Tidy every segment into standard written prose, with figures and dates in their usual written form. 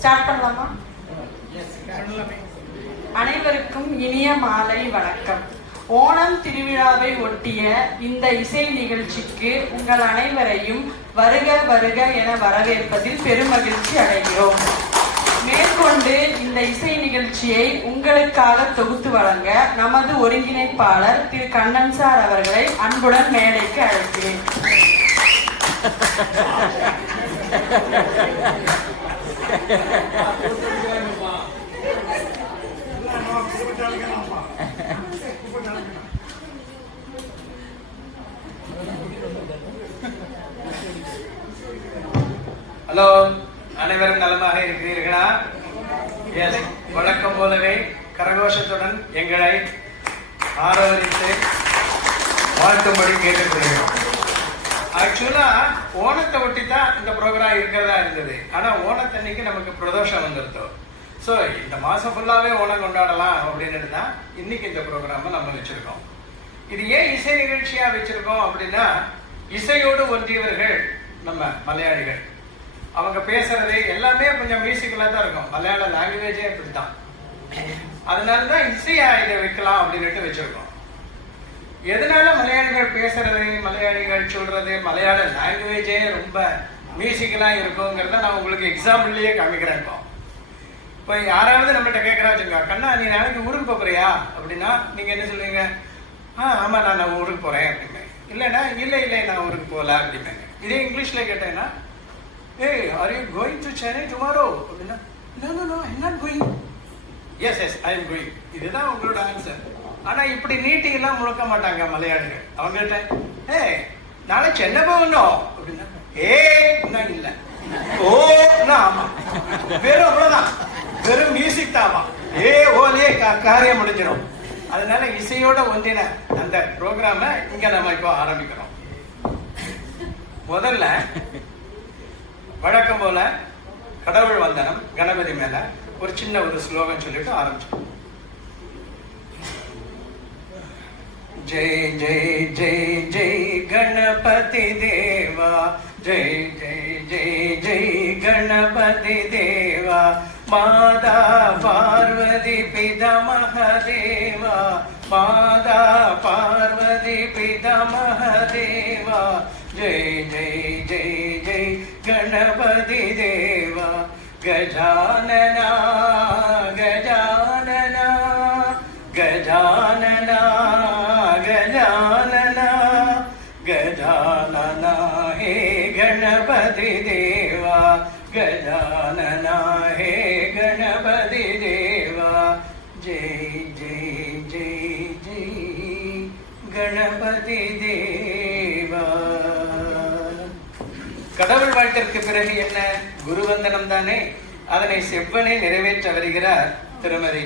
Start பண்ணலாமா? அனைவருக்கும் இனிய மாலை வணக்கம். ஓணம் திருவிழாவை ஒட்டிய இந்த இசை நிகழ்ச்சிக்கு உங்கள் அனைவரையும் வருக வருக என வரவேற்பதில் பெருமகிழ்ச்சி அடைகிறோம். மேற்கொண்டு இந்த இசை நிகழ்ச்சியை உங்களுக்காக தொகுத்து வழங்க நமது ஒருங்கிணைப்பாளர் திரு கண்ணன் சார் அவர்களை அன்புடன் மேடைக்கு அழைக்கிறேன். ஹலோ, அனைவரும் நலமாக இருக்கிறீர்களா? எஸ், வழக்கம் போலவே கரகோஷத்துடன் எங்களை ஆதரித்து வாழ்த்தும்படி கேட்டுக்கொள்கிறோம். ஆக்சுவலா ஓணத்தை ஒட்டி தான் இந்த ப்ரோக்ராம் இருக்கிறதா இருந்தது. ஆனா ஓணத்தன்னைக்கு நமக்கு பிரதோஷம் வந்துருத்தோம். ஸோ இந்த மாசம் ஃபுல்லாவே ஓணம் கொண்டாடலாம் அப்படின்னு தான் இன்னைக்கு இந்த ப்ரோக்ராம நம்ம வச்சிருக்கோம். இது ஏன் இசை நிகழ்ச்சியா வச்சிருக்கோம் அப்படின்னா, இசையோடு ஒன்றியவர்கள் நம்ம மலையாளிகள். அவங்க பேசுறது எல்லாமே கொஞ்சம் மியூசிக்கலா தான் இருக்கும். மலையாள லாங்குவேஜே அப்படித்தான். அதனாலதான் இசையா இதை வைக்கலாம் அப்படின்னுட்டு வச்சிருக்கோம். எதனால மலையாளிகள் பேசுறது, மலையாளிகள் சொல்றது, மலையாள லாங்குவேஜே ரொம்ப மியூசிக்கலா இருக்குங்கிறத நான் உங்களுக்கு எக்ஸாம்பிள்லயே காமிக்கிறேன். இப்போ யாராவது நம்மகிட்ட கேட்கறா வச்சுங்க, கண்ணா நீ நாளைக்கு ஊருக்கு போறியா அப்படின்னா நீங்க என்ன சொல்லுவீங்க? ஆமா நான் ஊருக்கு போறேன் அப்படிமே. இல்லைன்னா இல்லை நான் ஊருக்கு போகல அப்படிமே. இதே இங்கிலீஷ்ல கேட்டேன்னா, hey, are you going to Chennai tomorrow? அப்படின்னா no, I'm not going. Yes, I am going. இதுதான் உங்களோட ஆன்சர். ஆனா இப்படி நீட்டி எல்லாம் முழுக்க மாட்டாங்க மலையாளிகள். அவங்ககிட்ட நாளை சென்னை போகணும் அப்படின்னா இல்ல, ஆமா, வெறும் அவ்வளவுதான், வெறும் மியூசிக் தாமா, ஓலியே காரியம் முடிஞ்சிடும். அதனால இசையோட ஒன்றின அந்த ப்ரோக்ராம இங்க நம்ம இப்போ ஆரம்பிக்கிறோம். முதல்ல வழக்கம் போல கடவுள் வந்தனம் கணபதி மேல ஒரு சின்ன ஒரு ஸ்லோகம் சொல்லிட்டு ஆரம்பிச்சோம். ஜெய் ஜெய் ஜெய் ஜெய் கணபதி தேவா, ஜெய் ஜெய் ஜெய் ஜெய் கணபதி தேவா, மாதா பார்வதி பிதா மகாதேவா, மாதா பார்வதி பிதா மகாதேவா, ஜெய் ஜெய் ஜெய் ஜெய் கணபதி தேவா, கஜானனா கஜானனா கஜானனா கஜானனா கஜானனா ஹே கணபதி தேவா, கஜானனா ஹே கணபதி தேவா, ஜெய் ஜெய் ஜெய் ஜெய் கணபதி தேவா. கடவுள் வாழ்த்திற்கு பிறகு என்ன? குருவந்தனம் தானே. அதனை செவ்வனே நிறைவேற்ற வருகிறார் திருமதி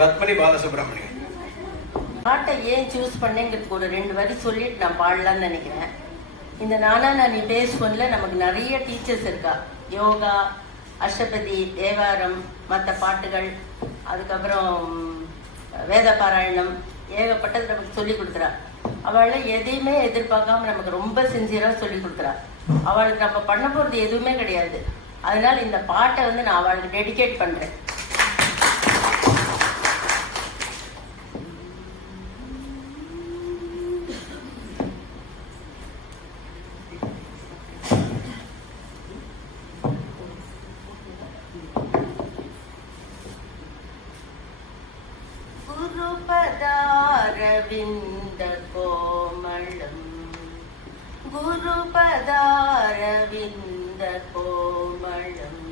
பத்மனி பாலசுப்ரமணியன். பாட்டை ஏன் சூஸ் பண்ணேங்கிறதுக்கு ஒரு 2 வரி சொல்லிட்டு நான் பாடலாம்னு நினைக்கிறேன். இந்த நானி பேஸ் ஒன்ல நமக்கு நிறைய டீச்சர்ஸ் இருக்கா. யோகா, அஷ்டபதி, தேவாரம், மற்ற பாட்டுகள், அதுக்கப்புறம் வேத பாராயணம், ஏகப்பட்டது நமக்கு சொல்லி கொடுத்துறா. அவளை எதையுமே எதிர்பார்க்காம நமக்கு ரொம்ப சின்சியரா சொல்லி கொடுத்துறா. அவளுக்கு நம்ம பண்ண போறது எதுவுமே கிடையாது. அதனால இந்த பாட்டை நான் அவளுக்கு டெடிகேட் பண்றேன். குருபதாரவிந்த கோமளம், குருபதாரவிந்த கோமளம்,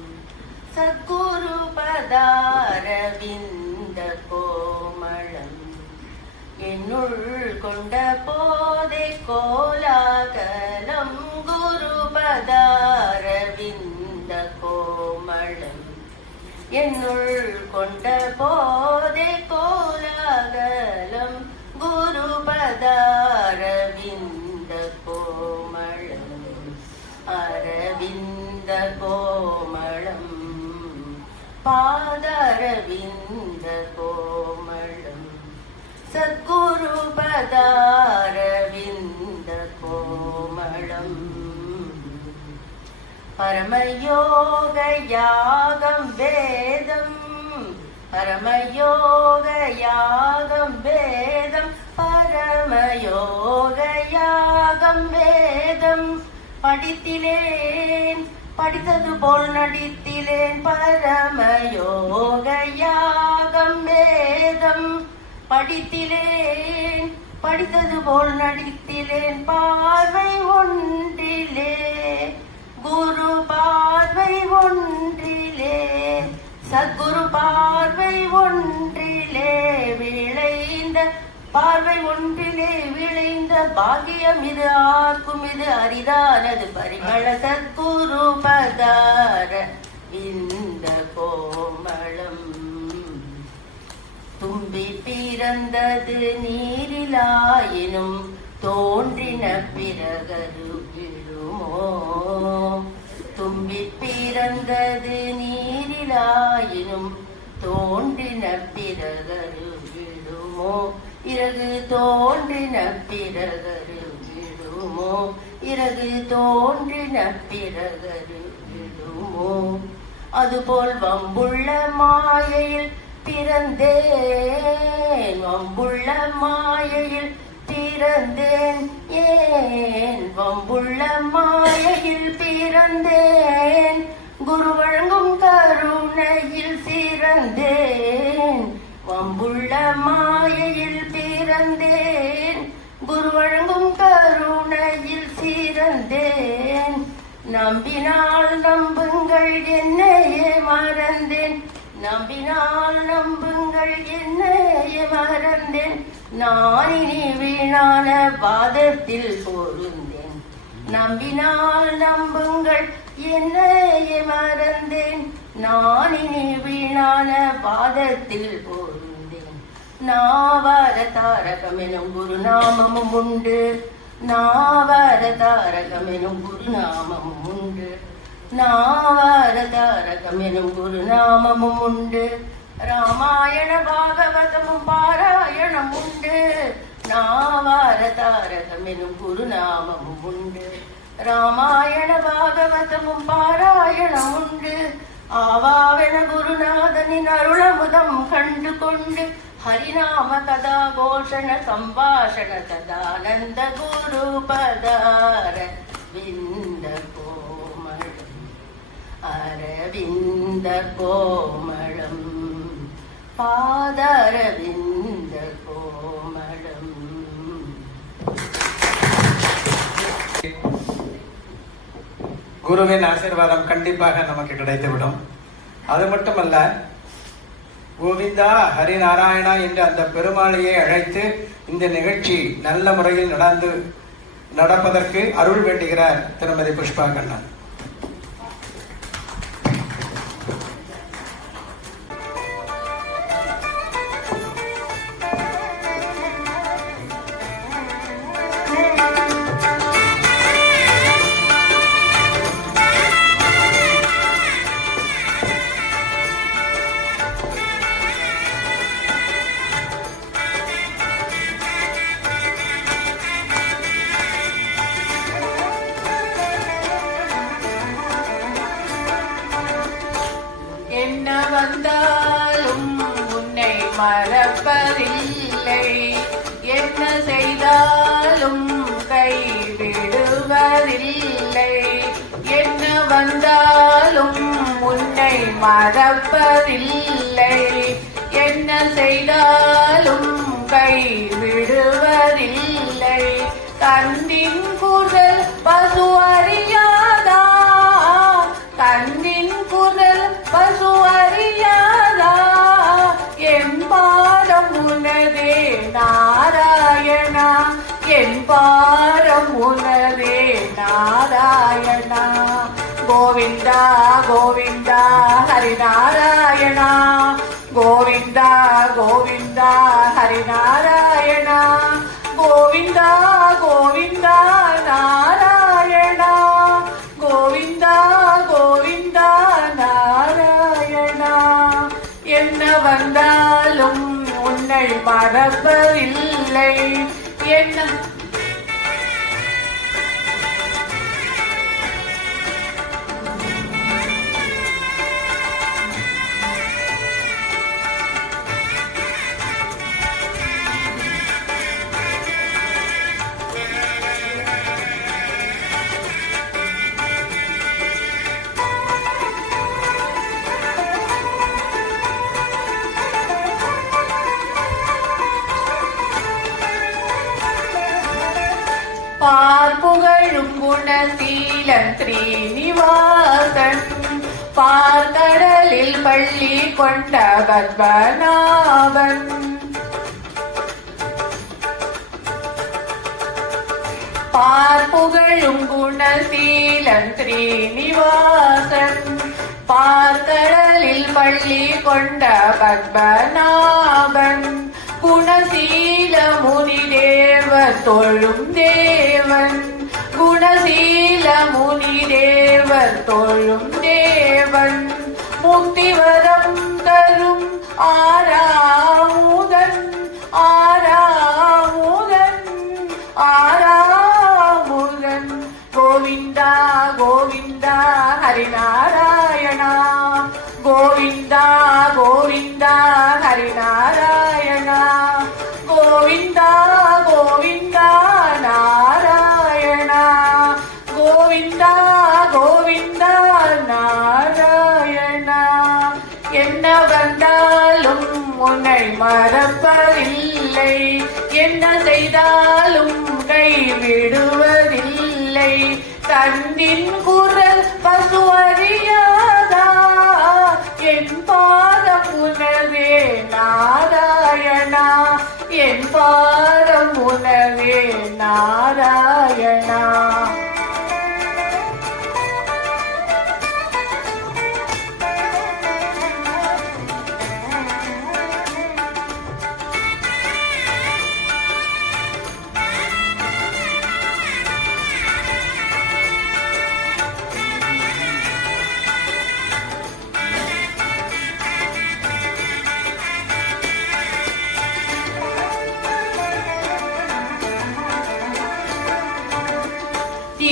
சத்குருபதாரவிந்த கோமளம், என்னுள் கொண்ட போதை கோலாகலம், குருபதாரவிந்த கோமளம், என்னுள் கொண்ட போதை கோலாகலம், குருபதாரவிந்த கோமளம், அரவிந்த கோமளம், பாதரவிந்த கோமளம், சத்குருபதாரவிந்த கோமளம், பரமயோக யாகம் வேதம், பரமயோக யாகம் வேதம், பரமயோக யாகம் வேதம். படித்திலேன் படித்தது போல் நடித்திலேன், பரமயோக யாகம் வேதம். படித்திலேன் படித்தது போல் நடித்திலேன், பார்வை ஒன்றிலே குரு பார்வை ஒன்றிலே, சத்குரு பார்வை ஒன்றிலே விளைந்த, பார்வை ஒன்றிலே விளைந்த பாக்கியம் இது, ஆர்க்கும் இது அரிதானது. பரிமள சத்குரு பதார இந்த கோமளம், தும்பி பிறந்தது நீரிலாயினும் தோன்றின பிறகது விழுமோ, தும்பி பிறந்தது நீரிலாயினும் தோன்றின பிறகது விழுமோ, இறகு தோன்றின பிறகது விழுமோ, இறகு தோன்றின பிறகது விழுமோ. அதுபோல் வம்புள்ள மாயையில் பிறந்தேன், வம்புள்ள மாயையில் பிறந்தேன், ஏன் வம்புள்ள மாயையில் பிறந்தேன், குரு வழங்கும் கருணையில் சிறந்தேன். வம்புள்ள மாயையில் பிறந்தேன், குரு வழங்கும் கருணையில் சிறந்தேன். நம்பினால் நம்புங்கள் என்னையே மறந்தேன், நம்பினால் நம்புங்கள் என்னையே மறந்தேன். நான் இனி வீணான பாதத்தில் பொருந்தேன், நம்பினால் நம்புங்கள் என்னையே மறந்தேன். நான் இனி வீணான பாதத்தில் பொருந்தேன். நாவார தாரகம் எனும் குருநாமமும் உண்டு, நாவார தாரகம் எனும் குருநாமமும் உண்டு, நாவார தாரகம் எனும் குருநாமமும் உண்டு. ராமாயண பாகவதமும் பாராயணம் உண்டு, நாவார தாரகம் எனும் குருநாமமும் உண்டு. ராமாயண பாகவதமும் பாராயணம் உண்டு. ஆவாவென குருநாதனின் அருளமுதம் கண்டு கொண்டு, ஹரிநாம கதா கோஷண சம்பாஷண சதானந்த குரு பதார விந்த கோமளம், அரவிந்த கோமளம், பாதரவிந்த கோமளம். குருவின் ஆசீர்வாதம் கண்டிப்பாக நமக்கு கிடைத்துவிடும். அது மட்டுமல்ல, கோவிந்தா ஹரிநாராயணா என்று அந்த பெருமாளையை அழைத்து இந்த நிகழ்ச்சி நல்ல முறையில் நடப்பதற்கு அருள் வேண்டுகிறார் திருமதி புஷ்பா கண்ணன். வந்தாலும் உன்னை மறப்பதில்லை, என்ன செய்தாலும் கைவிடுவதில்லை. என்ன வந்தாலும் உன்னை மறப்பதில்லை, என்ன செய்தாலும் கைவிடுவதில்லை. கண்ணின் குரல் பசு அறியாதா, கண்ணின் குரல் பசு அறியாதா, என் பாரம் உனதே நாராயணா, என் பாரம் உனதே நாராயணா. கோவிந்தா கோவிந்தா ஹரிநாராயணா, கோவிந்தா கோவிந்தா ஹரிநாராயணா, கோவிந்தா கோவிந்தா நாராயணா, கோவிந்தா கோவிந்தா நாராயணா. என்ன வந்தாலும் உன்னை மறப்பதில்லை, என்ன குணசீலன் ஸ்ரீனிவாசன் பார்க்கடலில் பள்ளி கொண்ட பத்மநாபன் பார்ப்புகழும் குணசீலன் ஸ்ரீனிவாசன் பார்க்கடலில் பள்ளி கொண்ட பத்மநாபன் குணசீல முனி தேவர் தொழும் தேவன் குணசீல முனி தேவர் தொழும் தேவன் முக்திவரம் தரும் ஆறாமுதன் ஆறாமுதன் ஆறாமுதன் கோவிந்தா கோவிந்தா ஹரிநாராயணா கோவிந்தா கோவிந்தா ஹரிநாராயணா கோவிந்தா கோவிந்தா நாராயணா கோவிந்தா கோவிந்தா நாராயணா என்ன வந்தாலும் உன்னை மறப்பதில்லை என்ன செய்தாலும் கைவிடுவதில்லை கண்ணின் குரல் பசு அறியாதா என் பாதம் உணவே நாராயணா என் பாதம் உணவே நாராயணா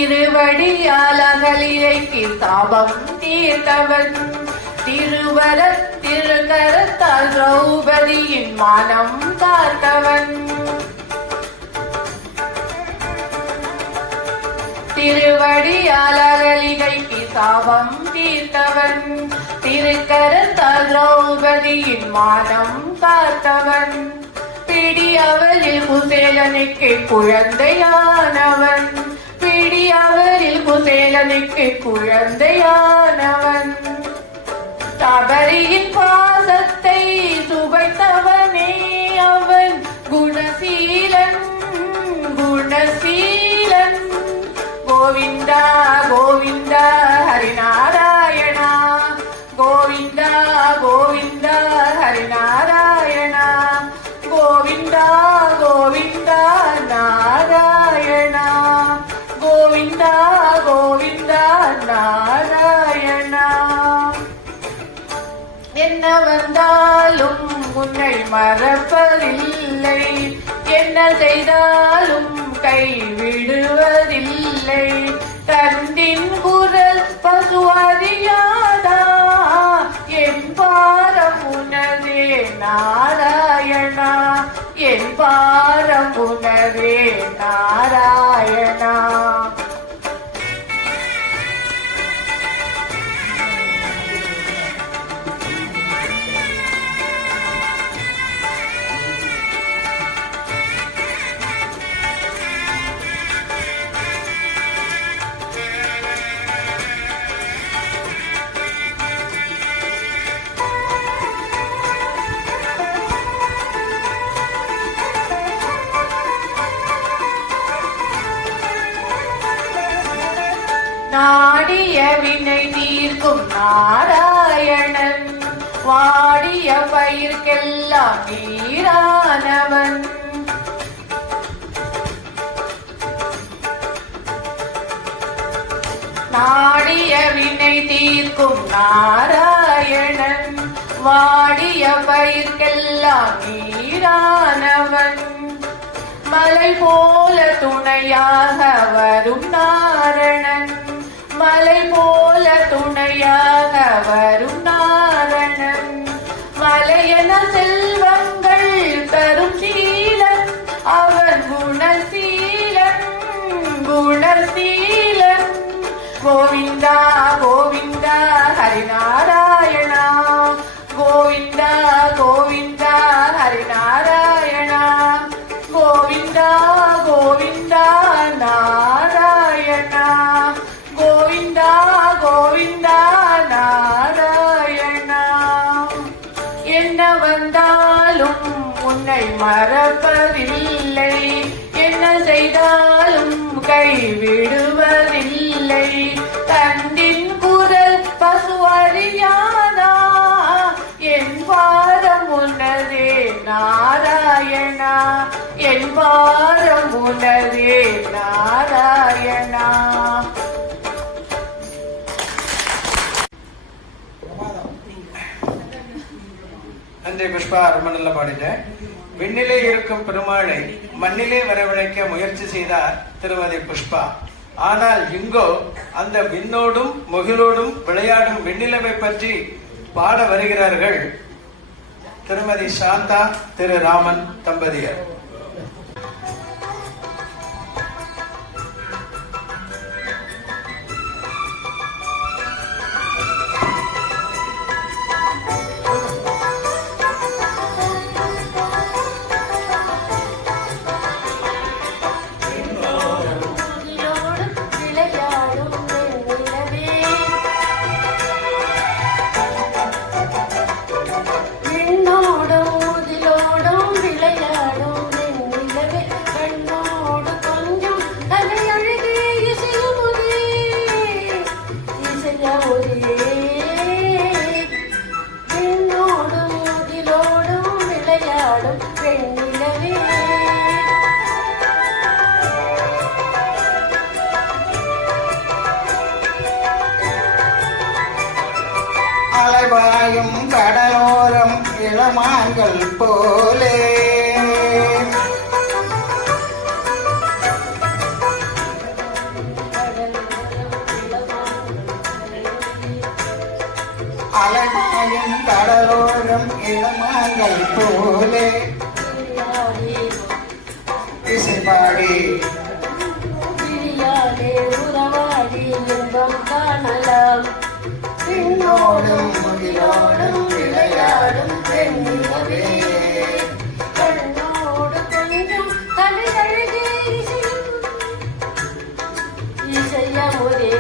திருவடியால் அகலியைக்கு தாபம் தீர்த்தவன் திருவர திருக்கரத்தால் திரௌபதியின் மானம் காத்தவன் திருவடியால் அகலிகைக்கு தாபம் தீர்த்தவன் திருக்கரத்தால் திரௌபதியின் மானம் காத்தவன் பிடியவளில் குசேலனுக்கு குழந்தையானவன் பிடியவரில் குசேலனுக்கு குழந்தையானவன் தபரியின் பாசத்தை சுவைத்தவனே அவன் குணசீலன் குணசீலன் கோவிந்தா கோவிந்தா ஹரிநாராயணா கோவிந்தா கோவிந்தா ஹரிநாராயணா கோவிந்தா கோவிந்தா நாராயணா கோவிந்தா கோவிந்தா நாராயணா என்ன வந்தாலும் உன்னை மறப்பதில்லை என்ன செய்தாலும் கைவிடுவதில்லை தந்தின் குரல் பசு அறியாதா என் பாரம் உனதே நாராயணா என் பாரம் உனதே நாராயணா நாடிய வினை தீர்க்கும் நாராயணன் வாடிய பயிர்க்கெல்லாம் நீரானவன் நாடிய வினை தீர்க்கும் நாராயணன் வாடிய பயிர்க்கெல்லாம் நீரானவன் மலை போல துணையாக வரும் நாரணன் மலை போல துணையாக வரும் நாரணன் மலையென செல்வங்கள் தரும் சீலன் அவன் குணசீலன் குணசீலன் கோவிந்தா கோவிந்தா ஹரிநாராயணா கோவிந்தா கோவிந்தா ஹரிநாராயணா கோவிந்தா கோவிந்தா நாராயணா என்னை மறப்பதில்லை, என்ன செய்தாலும் கைவிடுவதில்லை. தண்டின் குரல் பசுவறியாதா, என் பாரம் உனதே நாராயணா, என் பாரம் உனதே நாராயணா. நன்றி புஷ்பா, ரொம்ப நல்லா பாடிட்டேன். விண்ணிலே இருக்கும் பெருமாளை மண்ணிலே வரவழைக்க முயற்சி செய்தார் திருமதி புஷ்பா. ஆனால் இங்கோ அந்த விண்ணோடும் முகிலோடும் விளையாடும் வெண்ணிலவை பற்றி பாட வருகிறார்கள் திருமதி சாந்தா, திரு ராமன் தம்பதியர். அலைபாயும் கடலோரம் இளமான்கள் போலே, அலைபாயும் கடலோரம் இளமான்கள் போலே இசைபாடி உறவாடி இன்பம் காணலாம். விண்ணோடும் முகிலோடும் விளையாடும் பெண்ணிலவே, கண்ணோடு கொஞ்சம் தலையழகே இசையமுதே.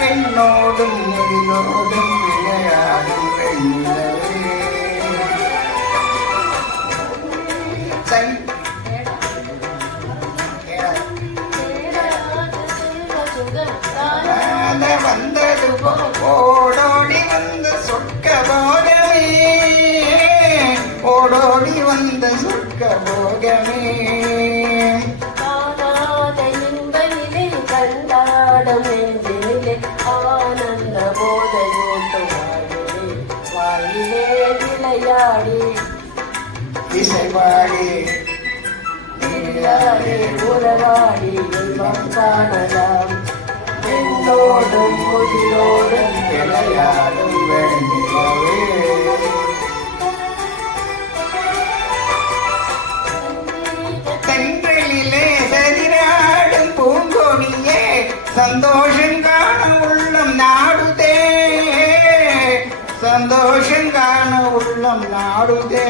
பெண்ணோடும் முகிலோடும் விளையாடும் பெண்ணிலவே. வந்தது ஓடோடி வந்த சொர்க்க போகமே, ஓடோடி வந்த சொர்க்க போகமே. காணாத இன்பனிலே கண்டாடும் நெஞ்சினிலே ஆனந்த போதை ஊட்டும் வாயிலே விளையாடி இசைபாடி விளையாடி உறவாடி இன்பம் காணலாம். பெண்ணோடும் முகிலோடும் விளையாடும் வெண்ணிலவே. தென்றலிலே சரிராடும் பூங்கொடியே, சந்தோஷம் காண உள்ளம் நாடுதே, சந்தோஷம் காண உள்ளம் நாடுதே.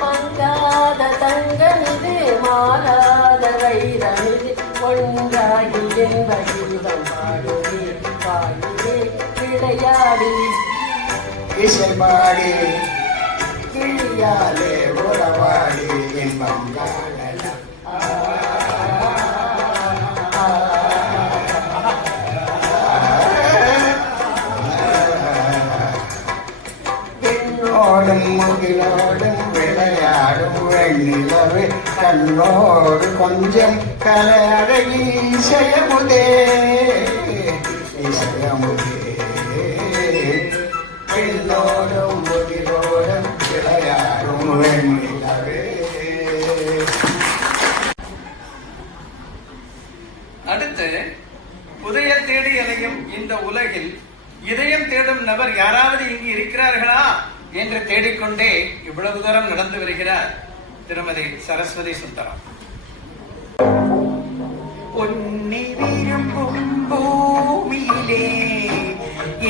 மங்காத தங்கமிது மாறாத வைரமிது ஒன்றாகி என்ப ஜீவன் பாடுவே பாடுவே விளையாடி இசைபாடி கிளியாலே உறவாடி இன்பம் காணலாம். பெண்ணோடும் முகிலோடும் விளையாடும் வெண்ணிலவே, கண்ணோடு கொஞ்சம் கலையழகி இசையமுதே, இசையமுதே. பெண்ணோடும் முகிலோடும் விளையாடும் வெண்ணிலவே. அடுத்து புதைய தேடி அலையும் இந்த உலகில் இதயம் தேடும் நபர் யாராவது இங்கு இருக்கிறார்களா என்று தேடிக்கொண்டே இவ்வளவு தூரம் நடந்து வருகிறார் திருமதி சரஸ்வதி சுந்தரம். உன்னை விரும்பும் பூமியிலே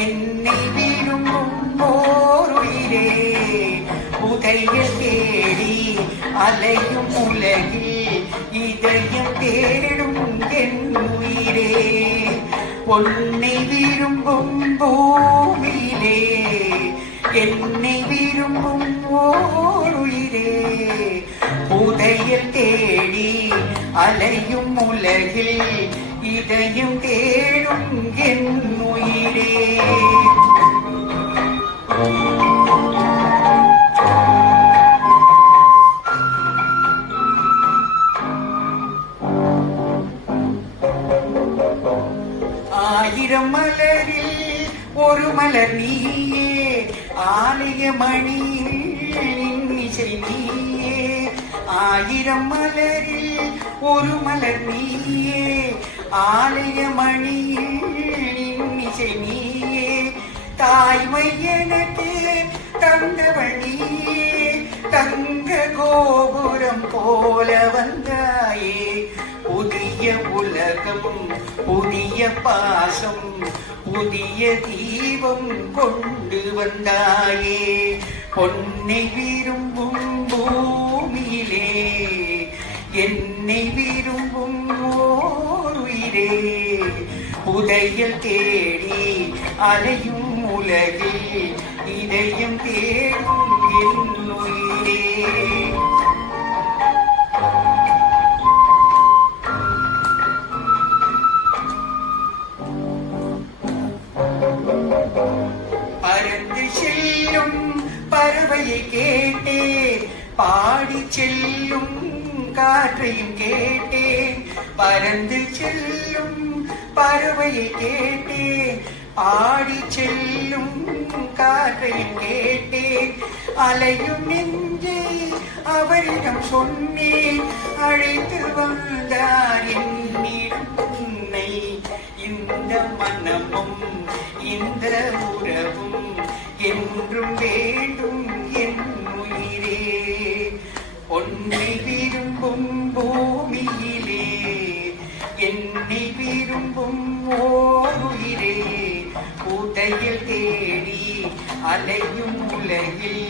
என்னை விரும்பும் போருயிரே, உதயம் தேடி அலையும் உலகில் இதயம் தேடும் என் உயிரே, பொன்னை விரும்பும் பூமியிலே என்னை விரும்பும் ஓருயிரே புதையல் தேடி அலையும் உலகில் இதயம் தேடும் என் உயிரே. ஆயிரம் மலரில் ஒரு மலர் நீயே ஆலய மணியில் இசை நீயே. ஆயிரம் மலரில் ஒரு மலர் நீயே ஆலய மணியில் இசை நீயே. தாய்மை எனக்கு தந்தவள் நீயே தங்க கோபுரம் போல வந்தாயே. புதிய உலகம் புதிய பாசம் புதிய தீபம் கொண்டு வந்தாயே. பொன்னை விரும்பும் பூமியிலே என்னை விரும்பும் ஓருயிரே புதையல் தேடி அலையும் உலகில் இதயம் தேடும் என் உயிரே. பறந்து செல்லும் பறவையை கேட்டேன் பாடி செல்லும் காற்றையும் கேட்டேன். பறந்து செல்லும் பறவையை கேட்டேன் பாடி செல்லும் காற்றையும் கேட்டேன். அலையும் நெஞ்சை அவரிடம் சொன்னேன் அழைத்து வந்தார் என்னிடம் உன்னை. இந்த மனமும் இந்த உறவும் என்றும் வேண்டும் என் உயிரே. பொன்னை விரும்பும் பூமியிலே என்னை விரும்பும் ஓருயிரே புதையல் தேடி அலையும் உலகில்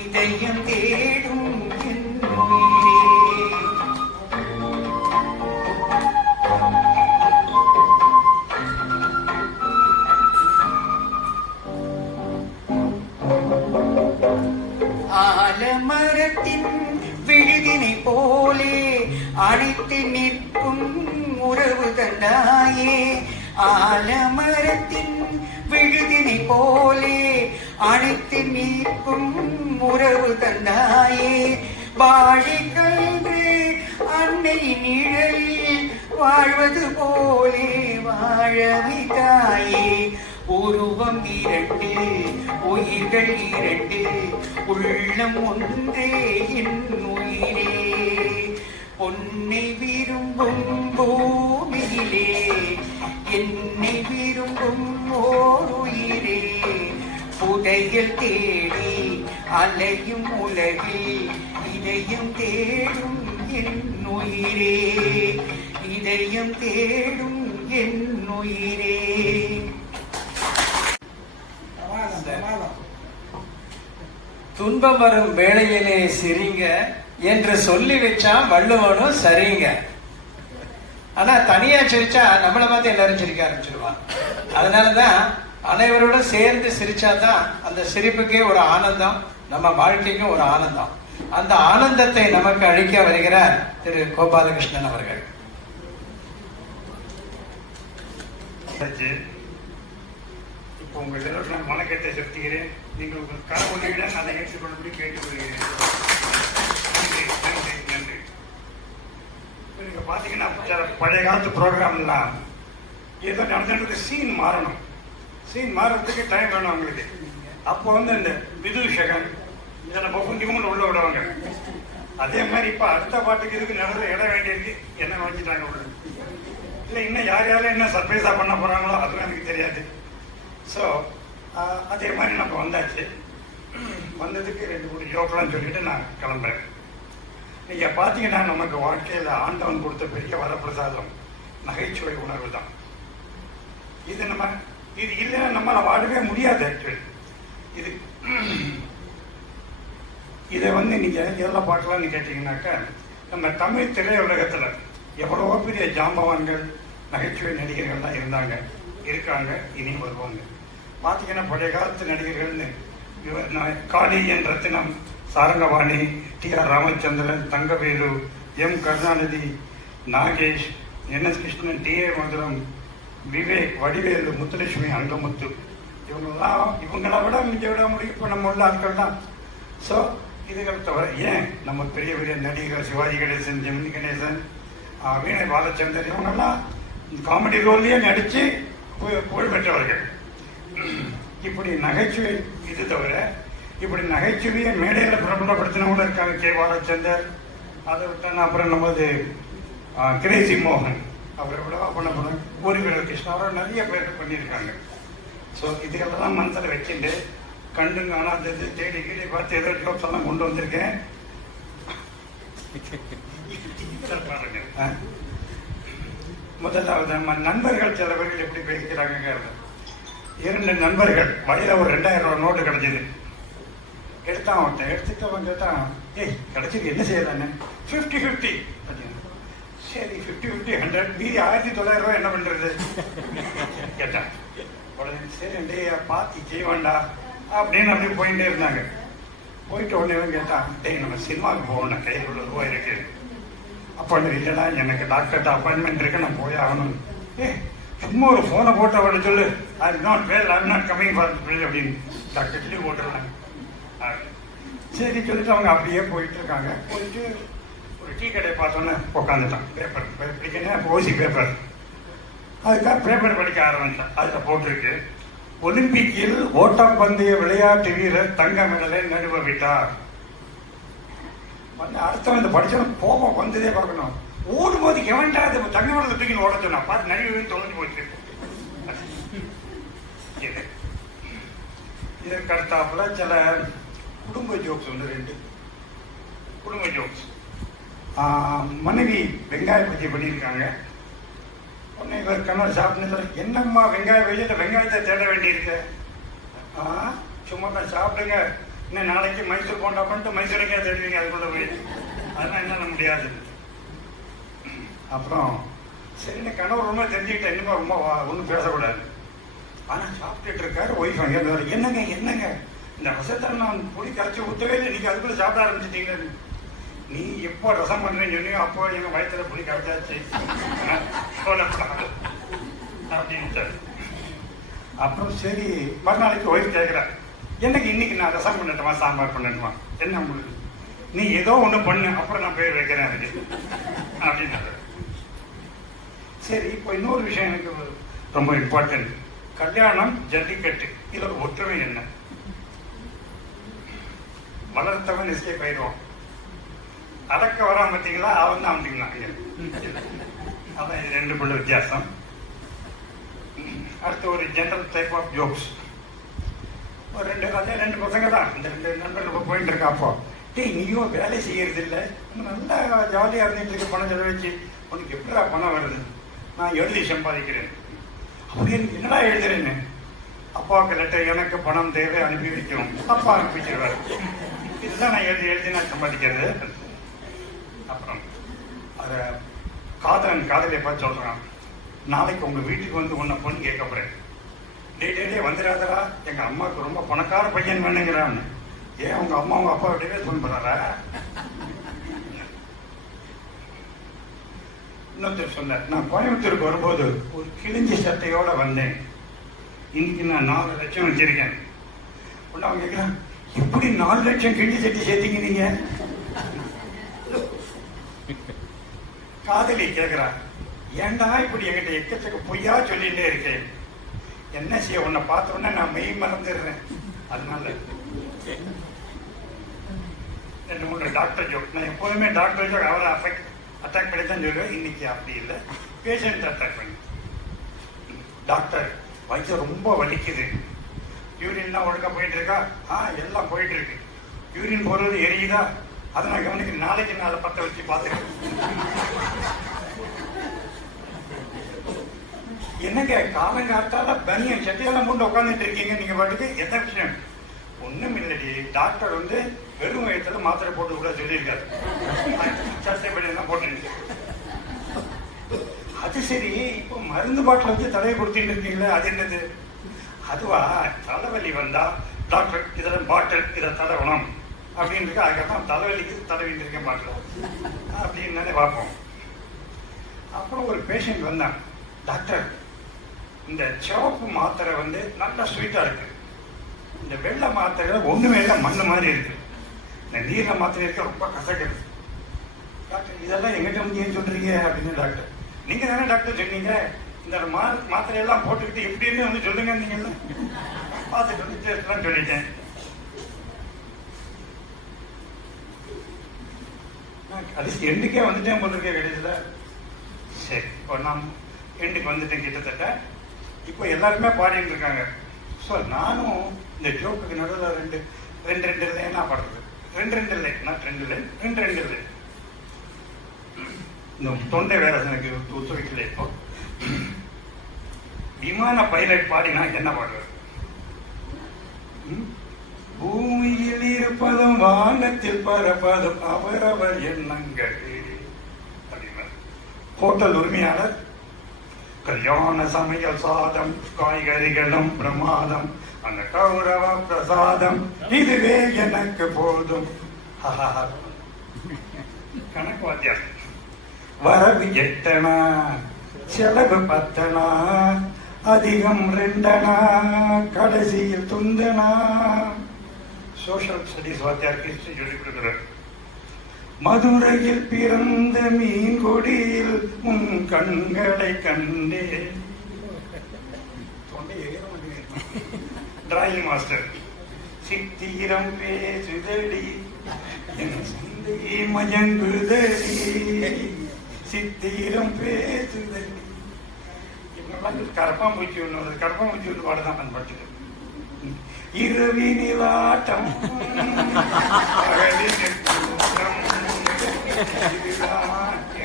இதயம் தேடும் என் உயிரே. ஆலமரத்தின் விழுதினை போலே அணைத்து நிற்கும் உறவு தந்தாயே. ஆலமரத்தின் விழுதினை போலே அணைத்து நிற்கும் உறவு தந்தாயே. வாழைக்கன்று அன்னை நிழலில் வாழ்வது போலே வாழ வைத்தாயே. உருவம் இரண்டு உயிர்கள் இரண்டு உள்ளம் ஒன்றே என் உயிரே. பொன்னை விரும்பும் பூமியிலே என்னை விரும்பும் ஓருயிரே புதையல் தேடி அலையும் உலகில் இதயம் தேடும் என் உயிரே. இதயம் தேடும் என் உயிரே. துன்பம் வரும் வேளையிலே சிரிங்க என்று சொல்லி வச்சா வள்ளுவனும் சரிங்க. ஆனா தனியா சிரிச்சா நம்மளை பார்த்து எல்லாரும் சிரிக்க ஆரம்பிச்சிருவான். அதனாலதான் அனைவரோட சேர்ந்து சிரிச்சாதான் அந்த சிரிப்புக்கே ஒரு ஆனந்தம், நம்ம வாழ்க்கைக்கும் ஒரு ஆனந்தம். அந்த ஆனந்தத்தை நமக்கு அளிக்க வருகிறார் திரு கோபாலகிருஷ்ணன் அவர்கள். இப்போ உங்கள் எல்லோரும் நான் மனக்கேட்டை செலுத்துகிறேன். நீங்கள் உங்கள் கரவொலியுடன் அதை ஏற்றுக்கொள்ளும்படி கேட்டுக்கொள்கிறேன். நன்றி நன்றி நன்றி. நீங்கள் பார்த்தீங்கன்னா சில பழைய காலத்து ப்ரோக்ராம்லாம் ஏதோ நடந்துட்டு சீன் மாறணும். சீன் மாறுறதுக்கு டைம் வேணும் அவங்களுக்கு. அப்போ வந்து இந்த விதூஷகன் இதை நம்ம கொஞ்சம் உள்ள விடுவாங்க. அதே மாதிரி இப்போ அடுத்த பாட்டுக்கு இதுக்கு நடந்த இடம் வேண்டியிருக்கு என்ன வச்சுட்டாங்க உள்ள. இல்லை இன்னும் யார் யாரும் என்ன சர்ப்ரைஸாக பண்ண போகிறாங்களோ அதுவும் எனக்கு தெரியாது. ஸோ அதே மாதிரி நம்ம வந்தாச்சு. வந்ததுக்கு 2 யோகலாம் சொல்லிட்டு நான் கிளம்புறேன். நீங்கள் பார்த்தீங்கன்னா நமக்கு வாழ்க்கையில் ஆண்டவன் கொடுத்த பெரிய வரப்பிரசாதம் நகைச்சுவை உணர்வு தான். இது இல்லைன்னா நம்மளால் வாழவே முடியாது. ஆக்சுவலி இதை வந்து நீங்கள் எதில் பார்க்கலாம்னு கேட்டிங்கனாக்கா நம்ம தமிழ் திரையுலகத்தில் எவ்வளவோ பெரிய ஜாம்பவான்கள் நகைச்சுவை நடிகர்கள்லாம் இருந்தாங்க. இருக்காங்க, இனி வருவாங்க. பார்த்தீங்கன்னா பழைய காலத்து நடிகர்கள்னு காளி என் ரத்தினம், Sarangavani, TR. Ramachandran, Thangavelu, M. Karunanidhi, Nagesh, என்.எஸ். Krishnan, TA. மதுரம், விவேக், வடிவேலு, முத்துலட்சுமி, அங்கமுத்து, இவங்கள விட மிஞ்ச விட முடியும் இப்போ நம்ம உள்ள ஆட்கள் தான். ஸோ இதுகளை தவிர ஏன் நம்ம பெரிய பெரிய நடிகர் சிவாஜி கணேசன், ஜெமினி கணேசன், வீணை பாலச்சந்தர் இவங்கெல்லாம் காமெடி ரோல்லையே நடித்து புகழ் பெற்றவர்கள். இப்படி நகைச்சுவை இது தவிர இப்படி நகைச்சுவையை மேடையில் பிரபலப்படுத்தினவங்களும் இருக்காங்க. கே. பாலச்சந்தர், அதை விட்டான அப்புறம் நமது கிரேசி மோகன், அவர் எவ்வளவா பண்ண போனாங்க, ஊரிகள் கிருஷ்ணாவரம், நிறைய பேர் பண்ணியிருக்காங்க. ஸோ இதுகளெல்லாம் மனசில் வச்சுட்டு கண்டு காணாதது தேடி கீழே பார்த்து ஏதோ ஜோக்ஸ் எல்லாம் கொண்டு வந்திருக்கேன். பாருங்க, முதலாவது நம்ம நண்பர்கள் சில பேர்கள் எப்படி பேசிக்கிறாங்க. 2 நண்பர்கள் வழியில் ஒரு 2000 ரூபா நோட்டு கிடைச்சிது. எடுத்தான் ஒருத்தன், எடுத்துட்டு அவன் கேட்டான், ஏய் கிடைச்சிது என்ன செய்யலான்னு. 50-50 சரி 50-50 100 மீதி 1900 ரூபா என்ன பண்றது கேட்டான். உடனே சரி பார்த்து செய்வாண்டா அப்படின்னு அப்படி போயிட்டே இருந்தாங்க. போயிட்டு உடனே கேட்டான், டேய் நம்ம சினிமாவுக்கு போகணும், கையில் உள்ள ரூபா இருக்கு. அப்போ இல்லைடா எனக்கு டாக்டர்கிட்ட அப்பாயின்மெண்ட் இருக்கு, நான் போய் ஆகணும். சும்மா ஒரு ஃபோனை போட்டு அவட சொல்லு, I am not well, I am not coming for அப்படின்னு டாக்டர் சொல்லி போட்டுருந்தாங்க. சரி சொல்லிட்டு அவங்க அப்படியே போயிட்டு இருக்காங்க. போயிட்டு ஒரு டீ கடையை பார்த்தோன்னே உட்காந்துட்டான். பேப்பர் படிக்கணும், ஓசி பேப்பர். அதுக்காக பேப்பர் படிக்க ஆரம்பித்தான். அதில் போட்டிருக்கு, ஒலிம்பிக்கில் ஓட்டப்பந்தய விளையாட்டு வீரர் தங்க மெடலை நழுவ விட்டார். அடுத்தவன் இந்த படிச்சவன் கோபம் வந்ததே பார்க்கணும். ஓடும்போது எவன்டா அது தங்க மெடலை தூக்கின்னு ஓட சொன்னா பார்த்து நழுவி தொலைஞ்சு போச்சு. இதற்கு அடுத்தாப்புல சில குடும்ப ஜோக்ஸ் வந்து 2 குடும்ப ஜோக்ஸ். மனைவி வெங்காய பஜ்ஜி பண்ணியிருக்காங்க. உடனே இவர் கணவர் சாப்பிட்டு, என்னம்மா வெங்காய பஜ்ஜியில் வெங்காயத்தை தேட வேண்டியிருக்கு. சும்மா தான் சாப்பிடுங்க, இன்னும் நாளைக்கு மைசூர் போண்டா பண்ணிட்டு மைசூருக்கே தேடுவீங்க, அதுக்குள்ள போய் அதெல்லாம் என்ன முடியாது. அப்புறம் சரின்னு கணவர் ரொம்ப தெரிஞ்சுக்கிட்டேன், இன்னுமா ரொம்ப ஒன்றும் பேசக்கூடாது. ஆனால் சாப்பிட்டுட்டு இருக்காரு. ஒய்ஃப் அங்கே என்னங்க என்னங்க இந்த ரசத்தை நான் பொடி கரைச்சி ஊற்றவே இல்லை, நீங்கள் அதுக்குள்ளே சாப்பிட ஆரம்பிச்சிட்டீங்க. நீ எப்போ ரசம் பண்ணுறேன்னு சொன்னியோ அப்போ எங்கள் வயிற்றுல பொடி கரைச்சாச்சு அப்படின்னு. அப்புறம் சரி மறுநாளைக்கு ஒய்ஃப் கேட்குறேன், எனக்கு இன்னைக்கு நான் ரசம் பண்ணட்டுமா சாம்பார் பண்ணட்டுமா, என்ன உங்களுக்கு நீ ஏதோ ஒன்று பண்ணு, அப்புறம் நான் பேர் வைக்கிறேன் அதுக்கு அப்படின்னு. சரி இப்போ இன்னொரு விஷயம் எனக்கு ரொம்ப இம்பார்ட்டன்ட். கல்யாணம், ஜல்லிக்கட்டு, இதோட ஒற்றுமை என்ன? வளர்த்தவன் எஸ்கேப் ஆயிடுவான், அடக்க வரான் பார்த்தீங்களா, அவன் தான் வந்தீங்களா. அதான் இது 2 வித்தியாசம். அடுத்து ஒரு ஜென்ரல் டைப் ஆஃப் ஜோக்ஸ். ஒரு 2 பசங்க தான், இந்த 2 நண்பர்கள் போயிட்டு இருக்கா. அப்போ டேய் நீயும் வேலை செய்யறது இல்லை, நல்லா ஜாலியாக இருந்துட்டு இருக்க, பணம் செலவழிச்சு உனக்கு எப்படா பணம் வருது? நான் எழுதி சம்பாதிக்கிறேன். அப்படின்னு என்னடா எழுதுறேன்னு. அப்பாவுக்கு லெட்டர், எனக்கு பணம் தேவை, அனுப்பி வைக்கணும். அப்பா அனுப்பிச்சிருவார். இதுதான் நான் எழுதி நான் சம்பாதிக்கிறது. அப்புறம் அதை காதலியை பார்த்து சொல்கிறான், நாளைக்கு உங்கள் வீட்டுக்கு வந்து உன்னை பொண்ணு கேட்க போகிறேன், டே வந்துடாதரா, எங்கள் அம்மாவுக்கு ரொம்ப பணக்கார பையன் வேணுங்கிறான்னு. ஏன் அவங்க அம்மா அவங்க அப்பா விடவே ஃபோன் பண்ணுறாரா? இன்னொருத்தர் சொன்னார், நான் கோயம்புத்தூருக்கு வரும்போது ஒரு கிழிஞ்சி சட்டையோடு வந்தேன், இன்னைக்கு நான் 4 லட்சம் வச்சிருக்கேன். ஒன்று அவங்க கேட்குறான், எப்படி 4 லட்சம் கிழிஞ்சி சட்டை சேர்த்தீங்க நீங்க? காதலி கேட்குறான், ஏன்டா இப்படி என்கிட்ட எக்கச்சக்க பொய்யா சொல்லிகிட்டே இருக்கேன், என்ன செய்ய, உன்னை பார்த்தோன்னே நான் மெய் மறந்துடுறேன். அதனால 2-3 டாக்டர் ஜோக். நான் எப்போதுமே டாக்டர் ஜோக் அவரை அட்டாக் பண்ணி தான் சொல்லுவேன். இன்னைக்கு அப்படி இல்லை, பேஷண்ட் அட்டாக் பண்ணி. டாக்டர் வயிற்று ரொம்ப வலிக்குது, யூரின்லாம் ஒழுங்காக போயிட்டு இருக்கா? எல்லாம் போயிட்டு இருக்கு. யூரின் போகிறது எரியுதா? அதை நான் கவனிக்கிறேன், நாளைக்கு நான் அதை 10 வச்சு பார்த்துக்கிறேன். என்னங்க காலங்காத்தால பனியன் சட்டையெல்லாம் மூண்டு உட்காந்துட்டு இருக்கீங்க நீங்க பாட்டுக்கு, என்ன விஷயம்? ஒண்ணும் இல்லடி, டாக்டர் வந்து வெறும் வயிற்றுல மாத்திரை போட்டு கூட சொல்லியிருக்காரு, சட்டை பனியன் போட்டு. அது சரி, இப்போ மருந்து பாட்டில் வச்சு தலையை கொடுத்துட்டு இருக்கீங்களே, அது என்னது? அதுவா, தலைவலி வந்தா டாக்டர் இதில் பாட்டில் இதை தடவணும் அப்படின்னு இருக்கு. அதுக்கப்புறம் தலைவலிக்கு தடவிட்டு இருக்கேன் பாட்டில் அப்படின்னு பார்ப்போம். அப்புறம் ஒரு பேஷண்ட் வந்தான், டாக்டர் இந்த சிவப்பு மாத்திரை வந்து நல்லா ஸ்வீட்டாக இருக்கு, இந்த வெள்ளை மாத்திரை ஒன்றுமே இல்லை, மண்ணு மாதிரி இருக்கு, இந்த நீல மாத்திரை இருக்க ரொம்ப கசக்குது. டாக்டர் இதெல்லாம் எங்கிட்ட வந்து ஏன் சொல்றீங்க அப்படின்னு. டாக்டர் நீங்க தானே டாக்டர் சொன்னீங்க இந்த மாத்திரையெல்லாம் போட்டுக்கிட்டு எப்படின்னு வந்து சொல்லுங்க, நீங்க பார்த்துட்டு வந்து டெஸ்ட்லாம் சொல்லிட்டேன். கடைசி எண்டுக்கே வந்துட்டேன் போட்டிருக்கேன் கடைசியில். சரி, இப்போ நான் எண்டுக்கு வந்துட்டேன் கிட்டத்தட்ட. இப்போ எல்லாருமே பாடிட்டு இருக்காங்க. ஸோ நானும் இந்த ஜோக்குக்கு நடுவில் ரெண்டு லைனா பாடுறது. ரெண்டு லை, நாட் 2 லைன், ரெண்டு லை. இந்த தொண்டை வேற எனக்கு ஒத்துழைக்கல. இப்போ விமான பைலட் பாடினா என்ன பாடுறது? பூமியில் இருப்பதும் வானத்தில் பரப்பதும் அவரவர் எண்ணங்கள் அப்படின்னா. ஹோட்டல் உரிமையாளர் கல்யாண சமையல் சாதம் காய்கறிகளும் பிரமாதம், அந்த கௌரவ பிரசாதம் இதுவே எனக்கு போதும். கணக்கு வாத்தியார் வரவு 8 செலவு 10 அதிகம் 2 கடைசியில் துந்தனா. சோஷியல் ஸ்டடிஸ் வாத்தியார் ஹிஸ்டரி சொல்லி கொடுக்குறார். மதுரையில் பிறந்த மீன் கொடியில் உன் கண்களை கண்டே. டிராயிங் மாஸ்டர் சித்திரம் பேசுதடி என் சிந்தை மயங்குதடி, சித்திரம் பேசுதடி. கரப்பாம்பூச்சி ஒன்று பாடுதான் நான் படிச்சுட்டு. இரவினில் ஆட்டம்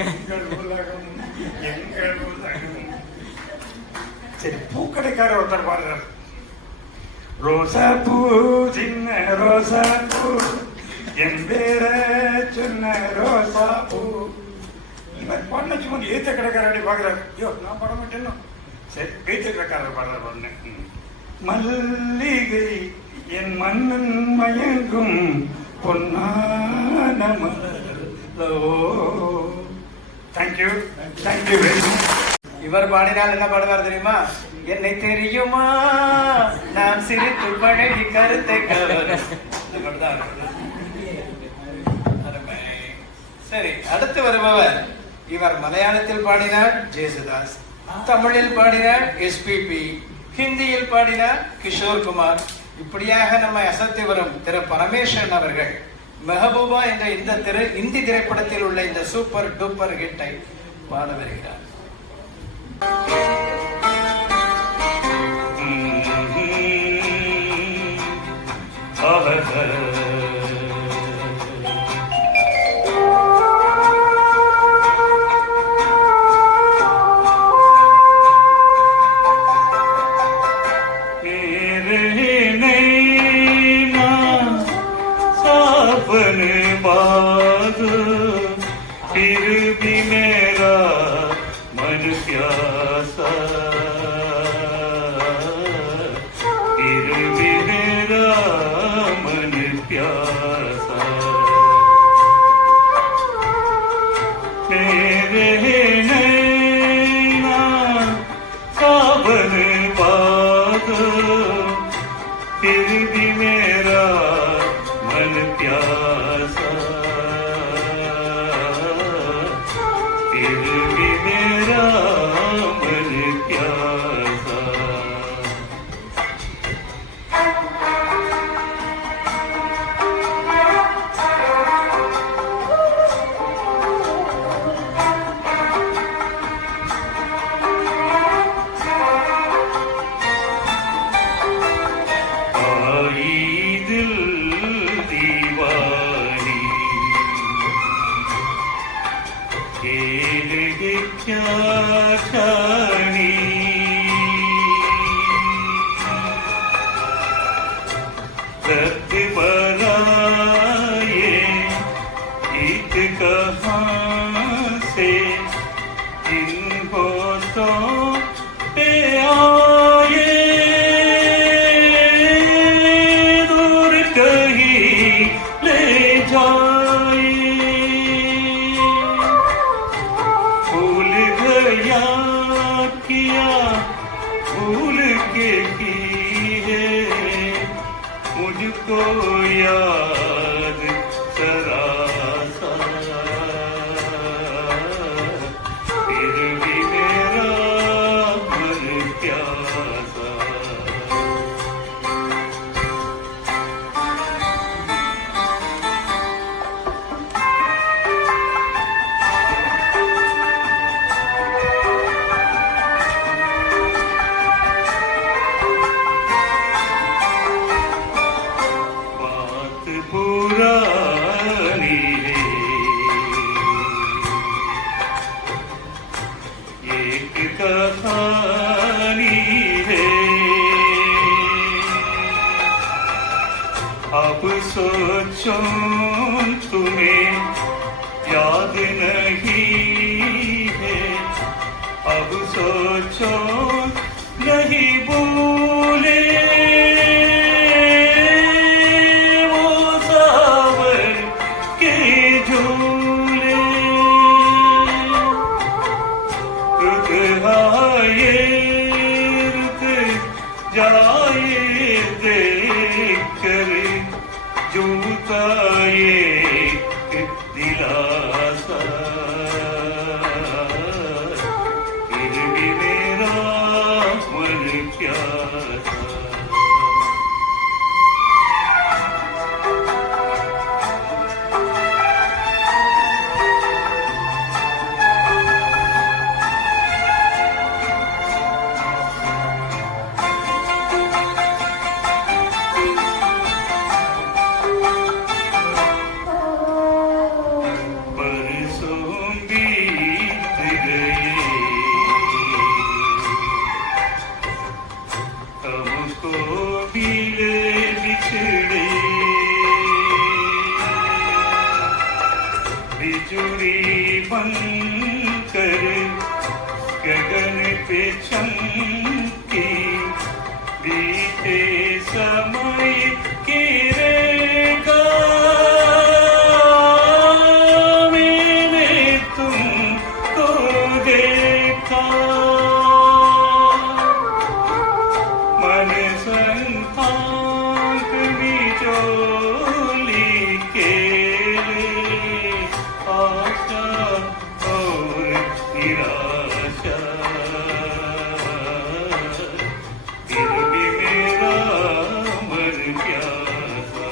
எங்கள் உலகம் எங்கள் உலகம். சரி, பூக்கடைக்காரர் ஒருத்தர் பாடுறார். ரோசா பூ சின்ன ரோசா பூ என் பேர சொன்ன ரோசா பூ. பாடின சும்மா ஏத்த கடைக்காரடி பாக்குறாரு. ஐயோ நான் பாட மாட்டேன்னு. சரி, ஏத்த கடைக்காரர் பாடுறாரு. பாடினேன். மல்லிகை என் மன்னன் மயங்கும் பொன்னான மலரோ. Thank you very much. இவர் பாடினால் என்ன பாடுவார் தெரியுமா? என்னை தெரியுமா நான் சிரித்து பழகி கருத்தை கவரும். சரி, அடுத்து வருபவர். இவர் மலையாளத்தில் பாடினார் ஜேசுதாஸ், தமிழில் பாடினார் எஸ்பிபி, ஹிந்தியில் பாடினார் கிஷோர் குமார். இப்படியாக நம்மை அசத்தி வரும் திரு பரமேஸ்வரன் அவர்கள் மெஹபூபா என்ற இந்த இந்தி திரைப்படத்தில் உள்ள இந்த சூப்பர் டூப்பர் ஹிட்டை பாட வருகிறார். रही है मुझको याद सरासा, फिर भी मेरा मन प्यासा। बात पुरानी है, एक कहानी है, अब सोचो तुम्हें याद नहीं है, अब सोचो नहीं भूले वो सावर के झूले। रुक आए रुक जाए देख कर जूता एक दिलासा, फिर भी मेरा मन प्यासा। बरसों बीत गए हमको मिले बिछड़े, बिजुरी बनकर गगन पे चमकी, बीते समय की रेखा मैंने तुमको देखा। मन संताप बिचोली के आशा और निराशा, फिर भी मेरा मन प्यासा।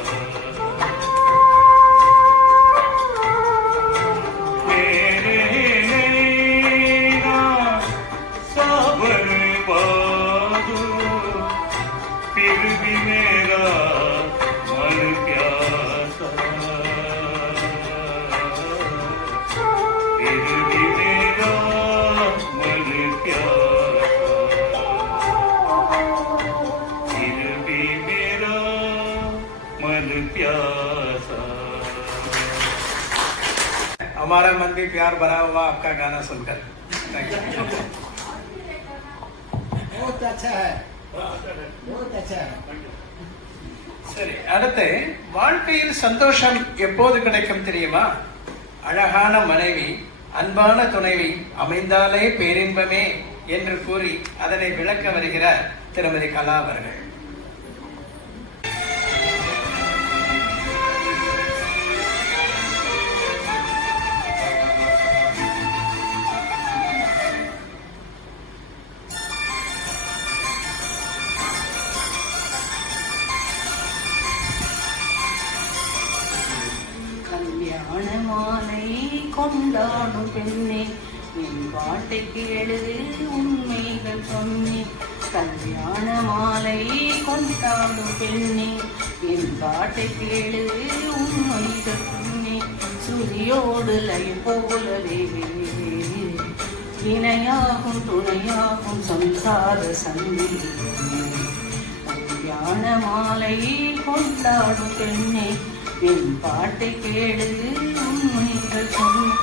मेरे नैना सावन बादो, फिर भी मेरा मन प्यासा, फिर भी मेरा मन प्यासा, फिर भी मेरा मन प्यासा। हमारा मन भी प्यार भरा हुआ आपका गाना सुनकर। Thank you. बहुत अच्छा है, बहुत अच्छा है। சரி, அடுத்து வாழ்க்கையில் சந்தோஷம் எப்போது கிடைக்கும் தெரியுமா? அழகான மனைவி, அன்பான துணைவி அமைந்தாலே பேரின்பமே என்று கூறி அதனை விளக்க வருகிறார் திருமதி கலா அவர்கள். கல்யாண மாலை கொண்டாடும் பெண்ணே, என் பாட்டை கேளு உண்மைகள் சொன்னேன். கல்யாண மாலை கொண்டாடும் பெண்ணே, என் பாட்டை கேளு உண்மைகள் சொன்னேன். சுதியோடு லயம் போலவே இணையாகும் துணையாகும் சம்சார சந்திரமே. கல்யாண மாலை கொண்டாடும் பெண்ணே, என் பாட்டை கேளு உண்மைகள் சொன்னேன்.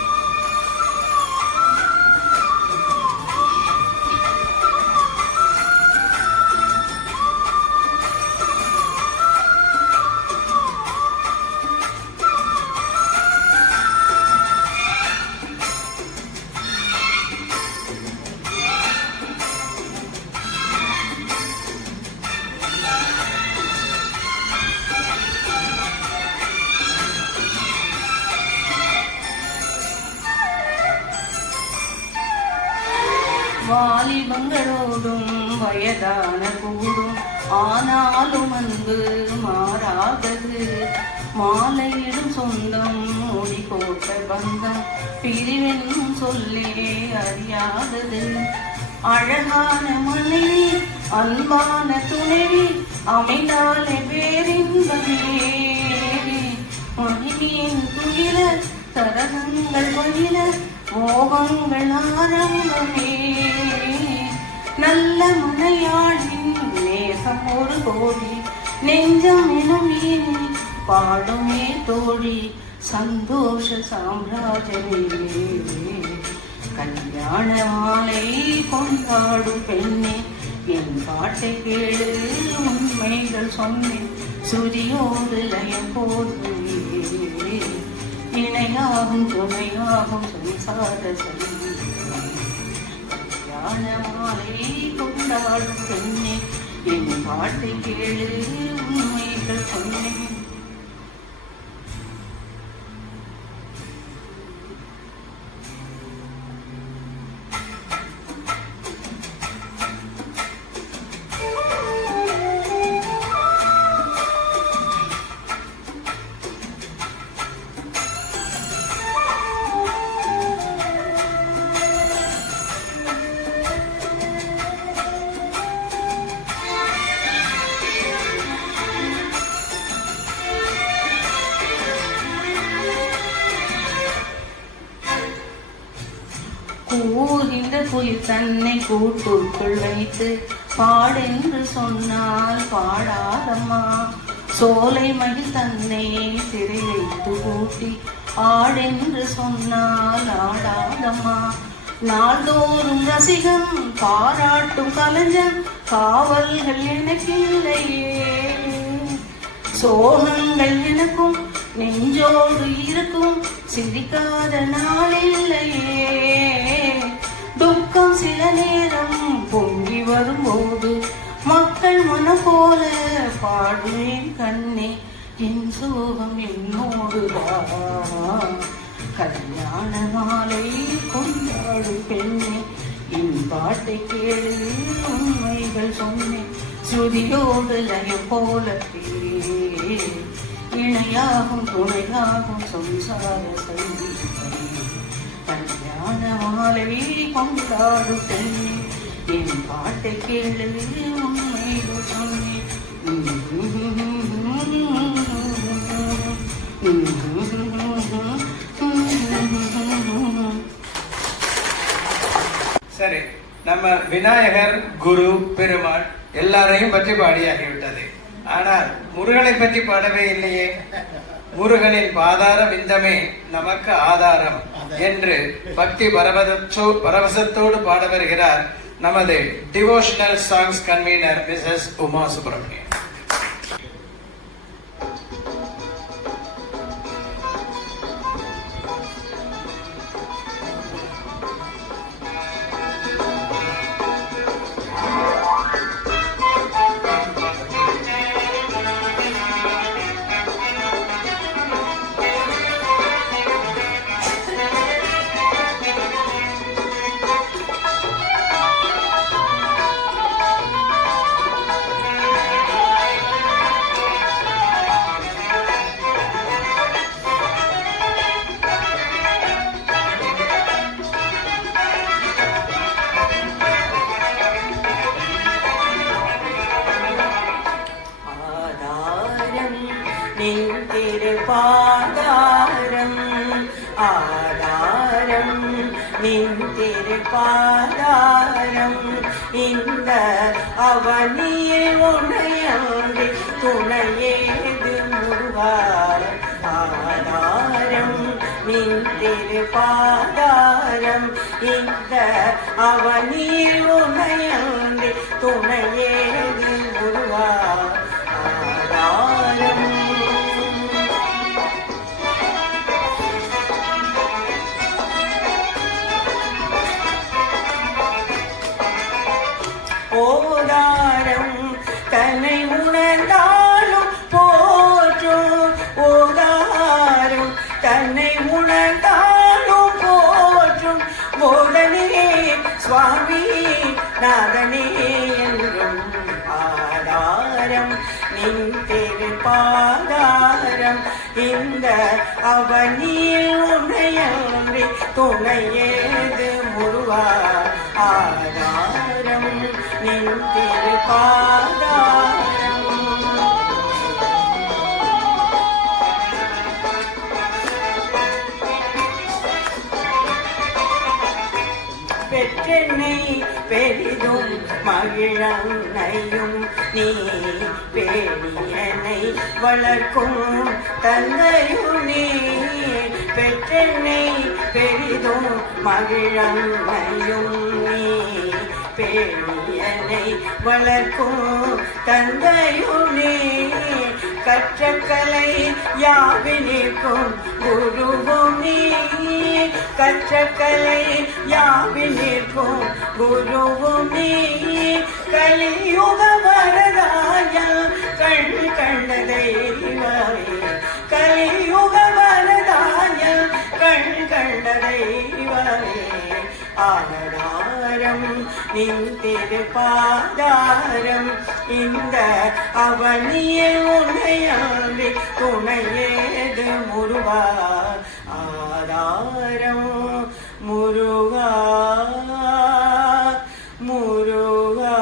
இன்பங்களோடும் வயதான கூடும் ஆனாலும் அன்பு மாறாதது. மாலையிடும் சொந்தம் மொழி போட்ட பந்தம் பிரிவென்னும் சொல்லே அறியாதது. அழகான மனைவி அன்பான துணைவி அமைந்தாலே பேரின்பமே. மனைவியின் துயில தரகங்கள் வழில மோகங்கள் ஆரம்பமே. நல்ல மனையாளின் நேசம் ஒரு கோடி நெஞ்சம் எனும் மீனி பாடுமே தோழி சந்தோஷ சாம்ராஜ்யமே. கல்யாண மாலை கொண்டாடும் பெண்ணே என் பாட்டை கேளு உண்மைகள் சொன்னேன் சுரியோடு லயம் போதுமே. இணையாகும் துணையாகும் சம்சார சங்கீதம். கல்யாண மாலை கொண்டாடும் பெண்ணே என் பாட்டை கேளு உண்மைகள் சொன்னேன். கூறிந்த குயில் தன்னை கூட்டுக்குள் வைத்து பாடென்று சொன்னால் பாடாதம்மா. சோலை மகிழ் தன்னை சிறை வைத்து கூட்டி ஆடென்று சொன்னால் ஆடாதம்மா. நாள்தோறும் ரசிகம் பாராட்டும் கலைஞன் காவல்கள் எனக்கில்லையே. சோகங்கள் எனக்கும் நெஞ்சோடு இருக்கும் சிரிக்காத நாளில்லையே. துக்கம் சில நேரம் பொங்கி வரும்போது மக்கள் மனம் போல பாடுவேன் கண்ணே என் சோகம் என்னோடுதான். கல்யாண மாலை கொண்டாடும் பெண்ணே என் பாட்டை கேளு உண்மைகள் சொன்னேன் சுதியோடு லயம் போல இணையாகும் துணையாகும் சம்சார சங்கீதம். கல்யாண மாலை கொண்டாடும் பெண்ணே என் பாட்டை கேளு உண்மைகள் சொன்னேன். சரி, நம்ம விநாயகர், குரு, பெருமாள் எல்லாரையும் பற்றி பாடியாகிவிட்டது. ஆனால் முருகனை பற்றி பாடவே இல்லையே. முருகனின் பாதார விந்தமே நமக்கு ஆதாரம் என்று பக்தி பரவசத்தோடு பாட வருகிறார் நமது devotional songs convener Mrs Uma Subramanian. பாதாரம் ஆதாரம் நின் திருப்பாதாரம் இந்த அவனியில் உனையாண்டு துணையேது முருகார் ஆதாரம் நின் திருப்பாதாரம் இந்த அவனியில் உனையாண்டு துணையேது முருகார் ஆதாரம். ஓதாரம் தன்னை உணர்ந்தாலும் போற்றும் ஓதாரம் தன்னை உணர்ந்தாலும் போற்றும் உடனே சுவாமி நின் திருப்பாதாரம் இந்த அவனியில் உன்னையன்றி துணையேது முருகா ஆதாரம் நின் திருப்பாதாரம். பெற்றென்னை பெரிதும் மகிழன்னையும் நீ பேணியனை வளர்க்கும் தந்தையும் நீ. பெற்றென்னை பெரிதும் மகிழன்னையும் நீ பேணியனை வளர்க்கும் தந்தையும் நீ. கற்ற கலை யாவினிற்கும் குருவும் நீ. கற்ற கலை யாவினிற்கும் குருவும் நீ. கலியுக வரதாய கண் கண்ட தெய்வமே. கலியுக வரதாய கண் கண்ட தெய்வமே. ஆதாரம் நின் திருப்பாதாரம் இந்த அவனியில் உன்னையன்றி துணையேது முருகா ஆதாரம் முருகா முருகா.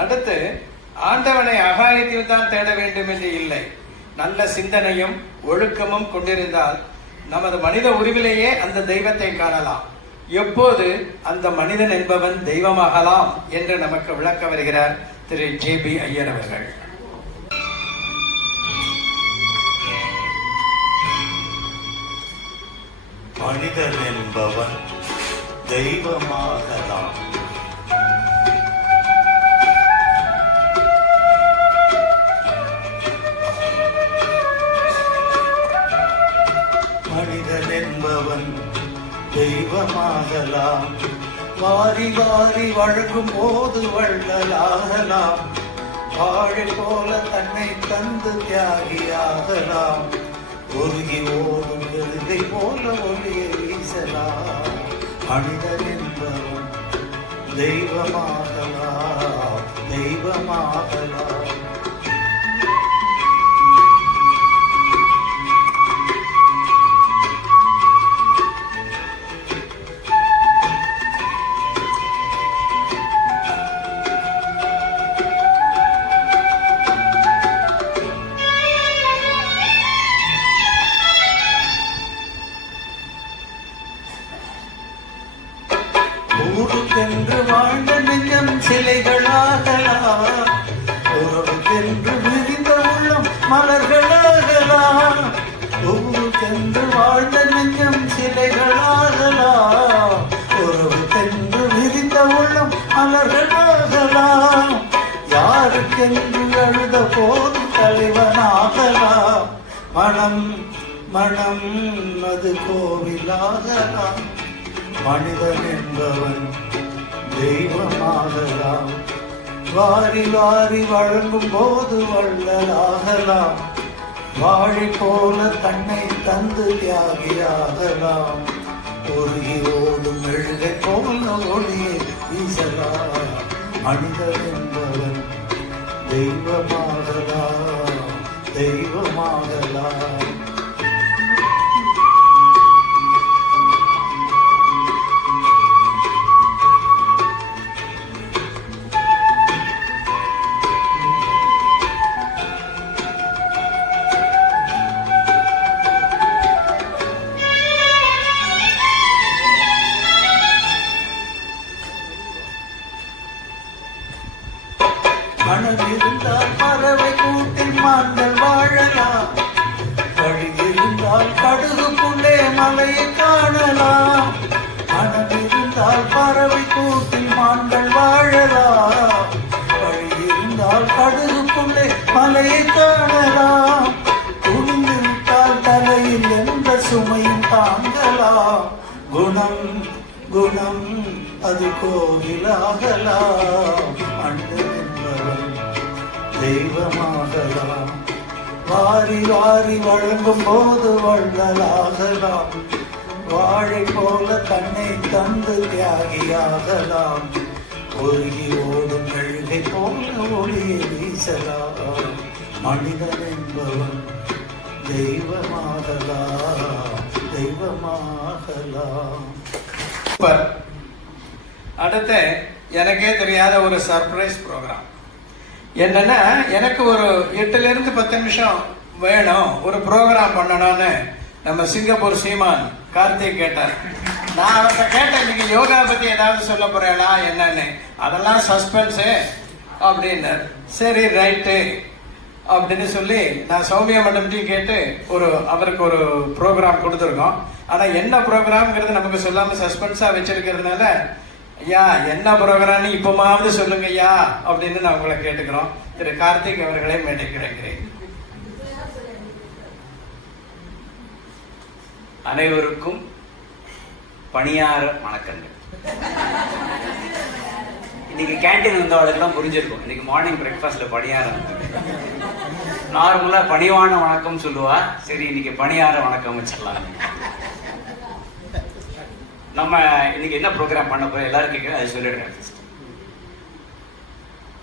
அடுத்து ஆண்டவனை அகாயத்தில் தான் தேட வேண்டும் என்று இல்லை. நல்ல சிந்தனையும் ஒழுக்கமும் கொண்டிருந்தால் நமது மனித உருவிலேயே அந்த தெய்வத்தை காணலாம். எப்போது அந்த மனிதன் என்பவன் தெய்வமாகலாம் என்று நமக்கு விளக்க வருகிறார் திரு JB ஐயர் அவர்கள். மனிதன் என்பவன் தெய்வமாகலாம். மனிதன் என்பவன் தெய்வமாகலாம். வாரி வாரி வழங்கும் போது வள்ளலாகலாம். வாழை போல தன்னை தந்து தியாகியாகலாம். ஒருகி ஓடும் வெறுகை போல ஒளியை வீசலாம். மனிதன் என்பவன் தெய்வமாகலாம் தெய்வமாகலாம். ஊருக்கென்று வாழ்ந்த நெஞ்சம் சிலைகளாகலாம். உறவுக்கென்று விரிந்த உள்ளம் மலர்களாகலாம். ஊருக்கென்று வாழ்ந்த நெஞ்சம் சிலைகளாகலாம். உறவுக்கென்று விரிந்த உள்ளம் மலர்களாகலாம். யாருக்கென்று அழுத போதும் தலைவனாகலாம். மனம் மனம் அது கோவிலாகலாம். மனிதன் என்பவன் தெய்வமாகலாம். வாரி வாரி வழங்கும் போது வள்ளலாகலாம். வாழை போல தன்னை தந்து தியாகியாகலாம். ஒருகி ஓடும் மெழுகை போல ஒளியை வீசலாம். மனிதன் என்பவன் தெய்வமாகலாம் தெய்வமாகலாம். மனம் இருந்தால் பறவை கூட்டில் மான்கள் வாழலாம். வழி இருந்தால் கடுகுக்குள்ளே மலையை காணலாம். மனம் இருந்தால் பறவை கூட்டில் மான்கள் வாழலாம். வழி இருந்தால் கடுகுக்குள்ளே மலையை காணலாம். துணிந்து விட்டால் தலையில் எந்த சுமையும் தாங்கலாம். குணம் குணம் அது கோவிலாகலாம். மனிதன் என்பவன் தெய்வமாகலாம். வாரி வாரி வழங்கும் போது வள்ளலாகலாம். வாழை போல தன்னை தந்து தியாகியாகலாம். ஒருகி ஓடும் மெழுகை போல ஒளியை வீசலாம். மனிதன் என்பவன் தெய்வமாகலாம், தெய்வமாகலாம். சூப்பர். அடுத்து எனக்கே தெரியாத ஒரு சர்ப்ரைஸ் ப்ரோக்ராம் என்னன்னா, எனக்கு ஒரு 8 to 10 நிமிஷம் வேணும் ஒரு ப்ரோக்ராம் பண்ணணும்னு நம்ம சிங்கப்பூர் சீமான் கார்த்திக் கேட்டார். நான் அவர்கிட்ட கேட்டேன், நீங்க யோகா பத்தி ஏதாவது சொல்ல போறேனா என்னன்னு. அதெல்லாம் சஸ்பென்ஸு அப்படின்னார். சரி ரைட்டு அப்படின்னு சொல்லி நான் சௌமியா மேடம்கிட்டையும் கேட்டு அவருக்கு ஒரு ப்ரோக்ராம் கொடுத்துருக்கோம். ஆனா என்ன ப்ரோக்ராம்ங்கிறது நமக்கு சொல்லாம சஸ்பென்ஸா வச்சிருக்கிறதுனால, ஐயா என்ன ப்ரோக்ராம்னு இப்பமாவது சொல்லுங்க ஐயா அப்படின்னு நான் உங்களை கேட்டுக்கிறோம். திரு கார்த்திக் அவர்களை மேடைக்கு அழைக்கிறேன். அனைவருக்கும் பணியார வணக்கங்கள். இன்னைக்கு கேண்டீன் வந்தவளுக்கெல்லாம் புரிஞ்சிருக்கும். இன்னைக்கு மார்னிங் பிரேக்ஃபாஸ்ட்ல பணியாரம் நார்மலா பணிவான வணக்கம் சொல்லுவா. சரி இன்னைக்கு பணியார வணக்கம் வச்சிடலாம். நம்ம இன்னைக்கு என்ன ப்ரோக்ராம் பண்ண போறோம் எல்லாரும் கேட்க அது சொல்லிடுறேன்.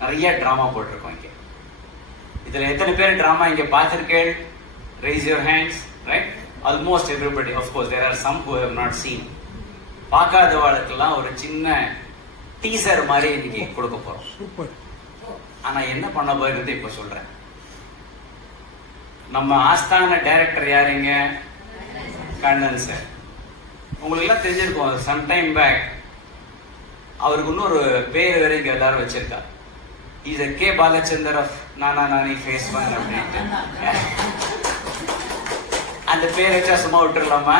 நிறைய டிராமா போட்டிருக்கோம் இங்க. இதுல எத்தனை பேர் டிராமா இங்க பார்த்திருக்கேன்? raise your hands. Right? Almost everybody. Of course there are some who have not seen. பார்க்காதவர்களுக்கெல்லாம் ஒரு சின்ன டீசர் மாதிரி இன்னைக்கு கொடுக்க போறோம். ஆனா என்ன பண்ண போகிறது இப்ப சொல்றேன். நம்ம ஆஸ்தான டைரக்டர் யாருங்க? கண்ணன் சார். உங்களுக்கு எல்லாம் தெரிஞ்சிருக்கும். சம்டைம் பேக் அவருக்கு இன்னொரு பேர் வேற இங்க எல்லாரும் வச்சிருக்கா. Is a K Balachander of Nana Nani face 1 அப்படின்ட்டு. அந்த பேர் வச்சா சும்மா விட்டுறலாமா?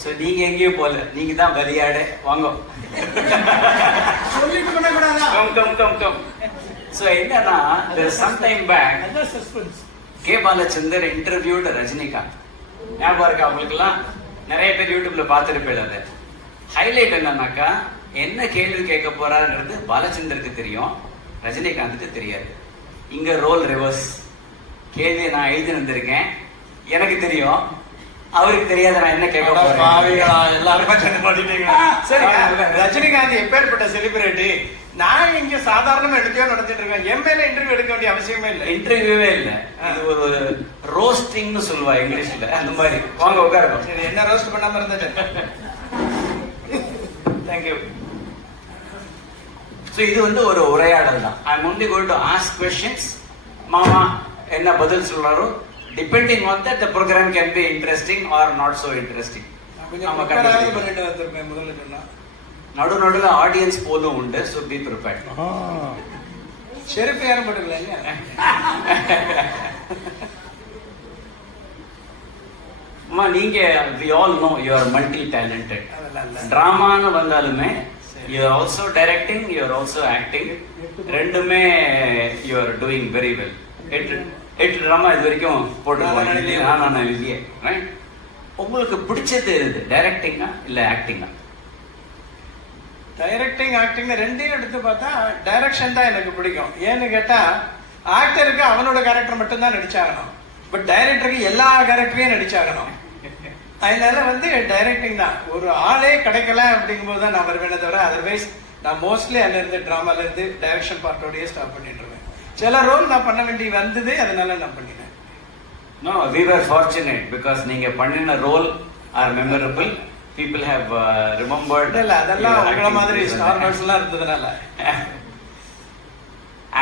ஸோ நீங்க எங்கேயும் போல, நீங்க தான் பலியாடு. வாங்க. ஸோ என்னன்னா, சம்டைம் பேக் கே பாலச்சந்தர் இன்டர்வியூட ரஜினிகாந்த். ஞாபகம் இருக்கா அவங்களுக்கு எல்லாம்? நிறைய பேர் யூடியூப்ல பார்த்துருப்பேன். அது ஹைலைட் என்னன்னாக்கா, என்ன கேள்வி கேட்க போறாருன்றது பாலச்சந்தருக்கு தெரியும், ரஜினிகாந்துக்கு தெரியாது. இங்க ரோல் ரிவர்ஸ். கேள்வியை நான் எழுதி வந்திருக்கேன், எனக்கு தெரியும், அவருக்கு தெரியாத நான் என்ன கேட்க போறேன். சரி, ரஜினிகாந்த் எப்பேற்பட்ட செலிபிரிட்டி. நான் இங்க சாதாரணமா எடுக்கவே நடத்திட்டு இருக்கேன். என் மேல இன்டர்வியூ எடுக்க வேண்டிய அவசியமே இல்லை. இன்டர்வியூவே இல்லை, இது ஒரு ரோஸ்டிங்னு சொல்லுவா இங்கிலீஷ்ல, அந்த மாதிரி. வாங்க உட்காருங்க. சரி, என்ன ரோஸ்ட் பண்ணாம இருந்தது? தேங்க்யூ. ஸோ இது வந்து ஒரு உரையாடல் தான். I am only going to ask questions. மாமா என்ன பதில் சொல்றாரோ, depending on that the program can be interesting or not so interesting. நடு நடுல ஆடியன்ஸ் போலும் உண்டு. So be prepared. செருப்பு யாரும் போட்டுக்கல. அம்மா நீங்க we all know you are multi talented. டிராமான்னு வந்தாலுமே you are also directing, you are also acting. ரெண்டுமே you are doing very well. 8 drama இது வரைக்கும் போட்டுருக்கோம். நான் இல்லையே. ரைட்? உங்களுக்கு பிடிச்சது எது, டைரக்டிங்கா இல்ல ஆக்டிங்கா? டைரக்டிங் ஆக்டிங் ரெண்டையும் எடுத்து பார்த்தா டைரக்ஷன் தான் எனக்கு பிடிக்கும். ஏன்னு கேட்டா, ஆக்டருக்கு அவனோட கேரக்டர் மட்டும் தான் நடிச்சாகணும், பட் டைரக்டருக்கு எல்லா கேரக்டரையும் நடிச்சாகணும். அதனால வந்து டைரக்டிங் தான். ஒரு ஆளே கிடைக்கல அப்படிங்கும்போது தான் நான் வருவேனே தவிர, அதர்வைஸ் நான் மோஸ்ட்லி அதுல இருந்து டிராமால இருந்து டைரக்ஷன் பார்ட்டோடய ஸ்டாப் பண்ணிட்டு இருக்கேன். சில ரோல் நான் பண்ண வேண்டி வந்தது, அதனால நான் பண்ணினேன். No, we were fortunate because நீங்க பண்ணின role are memorable. People have remembered. இல்ல, அதெல்லாம் உங்கள மாதிரி ஸ்டார் ரோல்ஸ் எல்லாம் இருந்ததுனால.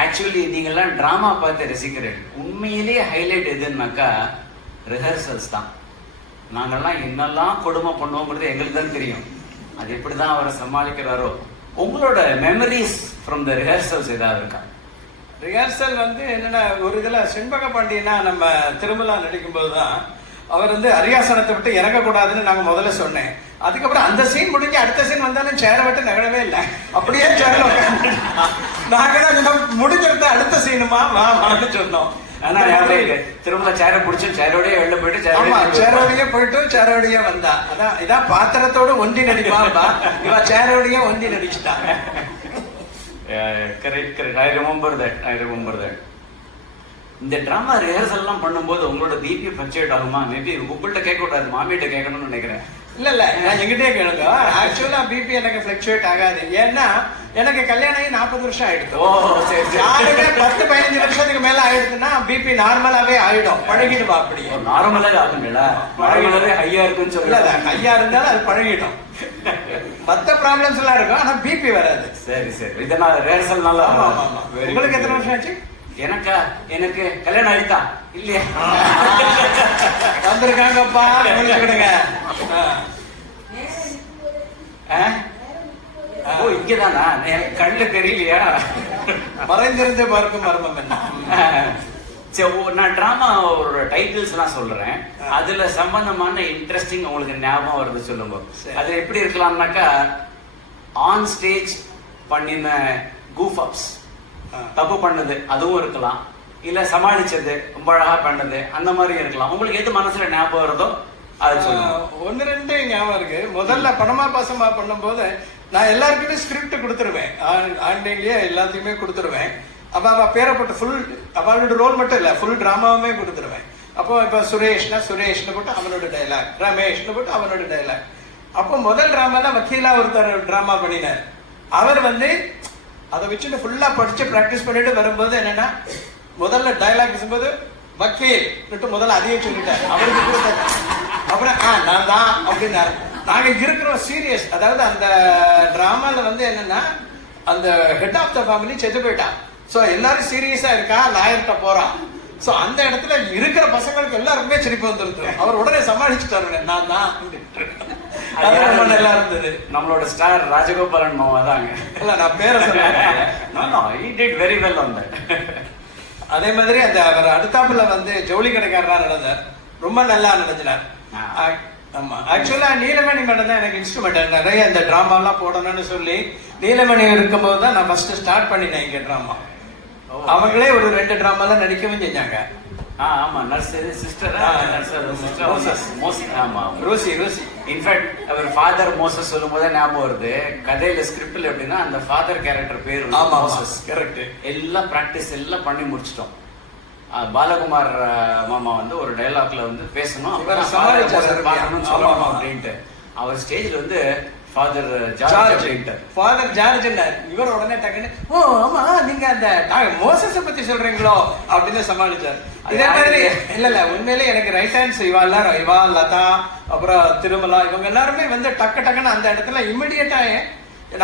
ஆக்சுவலி நீங்க எல்லாம் டிராமா பார்த்து ரசிக்கிறேன். உண்மையிலேயே ஹைலைட் எதுன்னாக்கா ரிஹர்சல்ஸ் தான். நாங்கெல்லாம் என்னெல்லாம் கொடுமை பண்ணுவோங்கிறது எங்களுக்கு தான் தெரியும். அது எப்படிதான் அவரை சமாளிக்கிறாரோ. உங்களோட மெமரிஸ் ஃப்ரம் த ரிஹர்சல்ஸ் ஏதாவது இருக்கா? ரிஹர்சல் வந்து என்னன்னா, ஒரு இதுல செண்பக பாண்டியனா நம்ம திருமலா நடிக்கும் போதுதான் அவர் வந்து அரியாசனத்தை விட்டு இறங்கக்கூடாதுன்னு நாங்க முதல்ல சொன்னேன். அதுக்கப்புறம் அந்த சீன் முடிஞ்சு அடுத்த சீன் வந்தாலும் சேரை விட்டு நகழவே இல்லை, அப்படியே சேர்ல நாங்க முடிஞ்சிருந்த அடுத்த சீனுமா வான்னு சொன்னோம். ஆனா திருமலா சேரை பிடிச்சி சேரோடய வெளில போயிட்டு சேரோடையே போயிட்டு சேரோடையே வந்தா. அதான் இதான் பாத்திரத்தோட ஒன்றி நடிப்பான்பா, இவ சேரோடையே ஒன்றி நடிச்சுட்டா. கரெக்ட். I remember that. இந்த டிராமா ரிஹர்சல் எல்லாம் பண்ணும்போது உங்களோட பிபி ஃபிளக்சுவேட் ஆகுமா? மேபி உங்கள்கிட்ட கேட்க கூடாது, மாமியிட்ட கேட்கணும்னு நினைக்கிறேன். இல்ல நான் எங்கிட்டே கேளுங்க. ஆக்சுவலா பிபி எனக்கு ஃபிளக்சுவேட் ஆகாது. ஏன்னா எனக்கு கல்யாணம் ஆகி 40 வருஷம் ஆயிடுது. ஓ சரி சரி. யாருமே 10-15 வருஷத்துக்கு மேல ஆயிடுதுன்னா பிபி நார்மலாவே ஆயிடும், பழகிடுவா. அப்படி நார்மலாவே ஆகுங்களா? நார்மலாவே ஹையா இருக்குன்னு இல்ல சொல்லல. ஐயா இருந்தாலும் அது பழகிடும். மத்த ப்ராப்ளம்ஸ் எல்லாம் இருக்கும், ஆனா பிபி வராது. சரி சரி. இதனால ரிஹர்சல் நல்லா. ஆமா, ஆமா. உங்களுக்கு எத்தனை வருஷம் ஆச்சு? எனக்கு கல்யாணம் ஆயிட்டா இல்லையா? வந்திருக்காங்கப்பா, விடுங்க. ஓ இங்கதானா? எனக்கு கண்ணு தெரியலையா? மறைந்திருந்து பார்க்கும் மர்மம் என்ன? சரி, நான் டிராமா ஒரு டைட்டில்ஸ் எல்லாம் சொல்றேன். அதுல சம்பந்தமான இன்ட்ரெஸ்டிங் உங்களுக்கு ஞாபகம் வருது சொல்லுங்க. அது எப்படி இருக்கலாம்னாக்கா, ஆன் ஸ்டேஜ் பண்ணின கூஃப் அப்ஸ், தப்பு பண்ணது அதுவும் இருக்கலாம், இல்ல சமாளிச்சது ரொம்ப அழகா பண்ணது அந்த மாதிரி இருக்கலாம். உங்களுக்கு எது மனசுல ஞாபகம் வருதோ அது சொல்லுங்க. 1-2 ஞாபகம் இருக்கு. முதல்ல பணமா பாசமா பண்ணும்போது நான் எல்லாருக்குமே ஸ்கிரிப்ட் கொடுத்துருவேன். ஆன்லைன்லயே எல்லாத்தையுமே கொடுத்துருவேன். அப்ப அவ பேரை போட்டு ஃபுல் அவளோட ரோல் மட்டும் இல்ல, ஃபுல் டிராமாவுமே கொடுத்துருவேன். அப்போ இப்ப சுரேஷ்னா சுரேஷ்னு போட்டு அவனோட டைலாக், ரமேஷ்னு போட்டு அவனோட டைலாக். அப்போ முதல் டிராமால வக்கீலா ஒருத்தர் டிராமா பண்ணினார். அவர் அதை வச்சுட்டு ஃபுல்லா படிச்சு பிராக்டிஸ் பண்ணிட்டு வரும்போது என்னன்னா, முதல்ல டைலாக் பேசும்போது வக்கீல் முதல்ல அதையே சொல்லிட்டார். அவருக்கு கொடுத்தாரு. அப்புறம் நான் தான் அப்படின்னாரு. நாங்க இருக்கிறோம் சீரியஸ். அதாவது அந்த டிராமால என்னன்னா, அந்த ஹெட் ஆஃப் த ஃபேமிலி செத்து போயிட்டான். சோ எல்லாரும் சீரியஸா இருக்கா, லாயர்கிட்ட போறான். சோ அந்த இடத்துல இருக்கிற பசங்களுக்கு எல்லாருக்குமே சிரிப்பு வந்துருது. அவர் உடனே சமாளிச்சுட்டாரு, நான் தான். நல்லா இருந்தது. நம்மளோட ஸ்டார் ராஜகோபாலன் மாமா தாங்க. இல்ல நான் பேரை சொன்னேன். he did very well on that. அதே மாதிரி அந்த அவர் அடுத்தாப்புல ஜவுளி கடைக்காரரா நடந்தார். ரொம்ப நல்லா நடத்தினார். ஆமா, ஆக்சுவலா நீலமணி மேடம் தான் எனக்கு இன்ஸ்ட்ருமெண்ட். நிறைய இந்த டிராமா எல்லாம் போடணும்னு சொல்லி நீலமணி இருக்கும்போது தான் நான் ஃபர்ஸ்ட் ஸ்டார்ட் பண்ணினேன் இங்க டிராமா. அவங்களே ஒரு 2 டிராமாலாம் நடிக்கவும் செஞ்சாங்க. ஆமா, நர்ஸ் சிஸ்டர் ரோசி. இன்ஃபேக்ட் அவர் ஃபாதர் மோசஸ் சொல்லும் போதே ஞாபகம் வருது. கதையில ஸ்கிரிப்ட்ல எப்படின்னா அந்த ஃபாதர் கேரக்டர் பேர் மோசஸ். கரெக்ட். எல்லாம் பிராக்டிஸ் எல்லாம் பண்ணி முடிச்சிட்டோம். பாலகுமார் மாமா ஒரு டைலாக்ல பேசணும் அப்படின்ட்டு அவர் ஸ்டேஜ்ல ஃபாதர் ஜார்ஜ். ஃபாதர் ஜார்ஜ் இவர் உடனே டக்குன்னு, ஓ ஆமா நீங்க அந்த மோசஸ பத்தி சொல்றீங்களோ அப்படின்னு சமாளிச்சார். இதே மாதிரி இல்ல உண்மையிலே எனக்கு ரைட் ஹேண்ட்ஸ் இவா லதா அப்புறம் திருமலா இவங்க எல்லாருமே டக்கு டக்குன்னு அந்த இடத்துல இமிடியேட்டா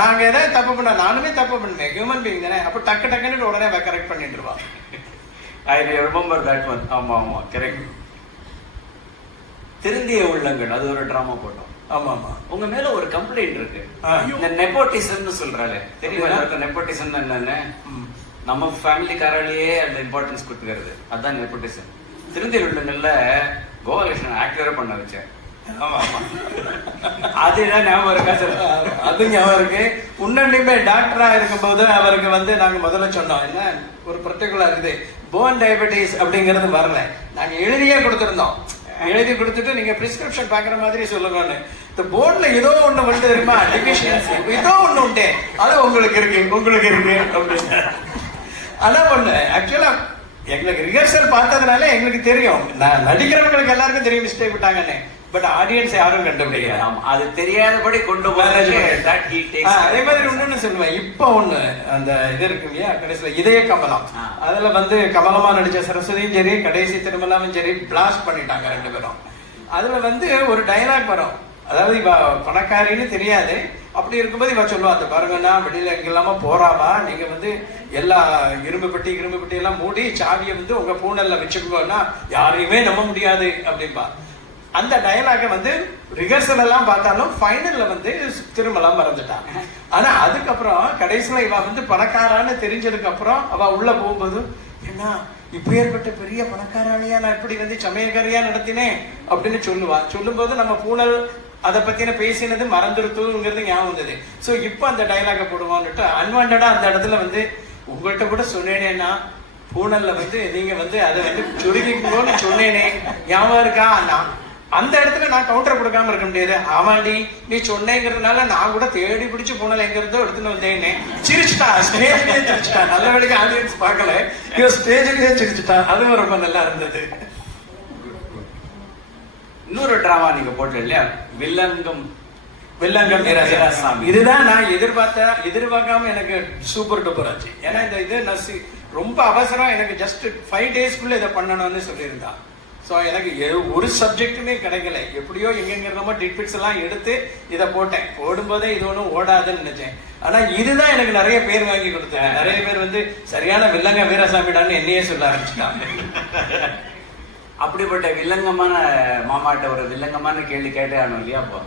நாங்க ஏதாவது தப்பு பண்ண, நானுமே தப்பு பண்ணுவேன், ஹியூமன் பீயிங் தானே. அப்ப டக்கு டக்குன்னு உடனே கரெக்ட் பண்ணிட்டுருவா. I remember that one. ஆமா கரெக்ட். திருந்திய உள்ளங்கள், அது ஒரு டிராமா போட்டோம். ஆமா. உங்க மேல ஒரு கம்ப்ளைண்ட் இருக்கு. இந்த நெப்போட்டிசம்னு சொல்றாரு, தெரியுமா? நெப்போட்டிசம் என்னன்னு நம்ம ஃபேமிலிக்காராலேயே அந்த இம்பார்ட்டன்ஸ் கொடுத்துக்கிறது, அதுதான் நெப்போட்டிசம். திருந்திய உள்ளங்கள்ல கோபாலகிருஷ்ணன் ஆக்டரே பண்ண வச்சேன். அதுதான் ஞாபகம் இருக்கா சார்? அது ஞாபகம் இருக்கு. உன்னுமே டாக்டரா இருக்கும்போது அவருக்கு நாங்க முதல்ல சொன்னோம், என்ன ஒரு பர்டிகுலர் இது போன் டயபெட்டிஸ் அப்படிங்கிறது வரல, நாங்க எழுதியே கொடுத்திருந்தோம். எழுதி கொடுத்துட்டு நீங்க பிரிஸ்கிரிப்ஷன் பாக்குற மாதிரி சொல்லுங்கன்னு. இந்த போன்ல ஏதோ ஒண்ணு தெரியுமா, டெபிஷியன்சி ஏதோ ஒண்ணு உண்டு, அது உங்களுக்கு இருக்கு அப்படின்னு. ஆனா ஒண்ணு ஆக்சுவலா எங்களுக்கு ரிஹர்சல் பார்த்ததுனால எங்களுக்கு தெரியும், நான் நடிக்கிறவங்களுக்கு எல்லாருக்கும் தெரியும் மிஸ்டேக் விட்டாங்கன்னு. பட் ஆடியன்ஸ் யாரும் கண்டுபிடிக்கல. அது தெரியாதபடி கொண்டு அதே மாதிரி ஒண்ணு சொல்லுவேன். இப்ப ஒண்ணு அந்த இது இருக்கு இல்லையா, கடைசியில இதய கமலம், அதுல கமலமா நடிச்ச சரஸ்வதியும் சரி கடைசி திருமலாவும் சரி பிளாஸ்ட் பண்ணிட்டாங்க 2 பேரும். அதுல ஒரு டைலாக் வரும், அதாவது இவ பணக்காரின்னு தெரியாது. அப்படி இருக்கும்போது இவ சொல்லுவா, அந்த பாருங்கன்னா வெளியில எங்க இல்லாம போறாவா, நீங்க எல்லா இரும்பு பெட்டி எல்லாம் மூடி சாவியை உங்க பூனல்ல வச்சுக்கோன்னா யாரையுமே நம்ப முடியாது அப்படின்பா. அந்த டயலாக ரிஹர்சல் எல்லாம் பார்த்தாலும் ஃபைனல்ல திருமலாம் மறந்துட்டான். ஆனா அதுக்கப்புறம் கடைசியில இவ பணக்காரான்னு தெரிஞ்சதுக்கு அப்புறம் அவ உள்ள போகும்போது, என்ன இப்பேற்பட்ட பெரிய பணக்காராலையா நான் இப்படி சமயக்காரியா நடத்தினேன் அப்படின்னு சொல்லுவா. சொல்லும் போது நம்ம பூனல் அதை பத்தின பேசினது மறந்துருத்துங்கிறது ஞாபகம் வந்தது. சோ இப்ப அந்த டைலாக போடுவோம்னுட்டு அன்வான்டா அந்த இடத்துல உங்கள்கிட்ட கூட சொன்னேனேன்னா பூனல்ல நீங்க அதை சுருக்கிக்கணும்னு சொன்னேனே ஞாபகம் இருக்கா? அந்த இடத்துல நான் கவுண்டர் கொடுக்காம இருக்க முடியாது. ஆமாண்டி நீ சொன்னேங்கிறதுனால நான் கூட தேடி பிடிச்சு பூனல் எங்க இருந்தோ எடுத்துன்னு வந்தேன்னு சிரிச்சுட்டா, ஸ்டேஜ்லயே சிரிச்சுட்டா. நல்ல வேலைக்கு ஆடியன்ஸ் பார்க்கல, ஸ்டேஜ்லயே சிரிச்சுட்டா. அதுவும் ரொம்ப நல்லா இருந்தது. இன்னொரு டிராமா நீங்க போட்டு இல்லையா, வில்லங்கம் வில்லங்கம் வீராசாமி. இதுதான் நான் எதிர்பார்க்காம எனக்கு சூப்பர் டூப்பர் ஆச்சு. ஏன்னா இந்த இது நான் ரொம்ப அவசரம், எனக்கு ஜஸ்ட் 5 daysக்குள்ள இதை பண்ணணும்னு சொல்லியிருந்தான். ஸோ எனக்கு ஒரு சப்ஜெக்ட்டுமே கிடைக்கல. எப்படியோ எங்கெங்கிறதோ டிட்பிட்ஸ் எல்லாம் எடுத்து இதை போட்டேன். போடும்போதே இது ஒன்றும் ஓடாதுன்னு நினைச்சேன். ஆனா இதுதான் எனக்கு நிறைய பேர் வாங்கி கொடுத்தேன். நிறைய பேர் வந்து சரியான வில்லங்க வீராசாமிடான்னு என்னையே சொல்ல ஆரம்பிச்சுட்டாங்க. அப்படிப்பட்ட வில்லங்கமான மாமாட்ட ஒரு வில்லங்கமான கேள்வி கேட்டே ஆகணும் இல்லையா? அப்போ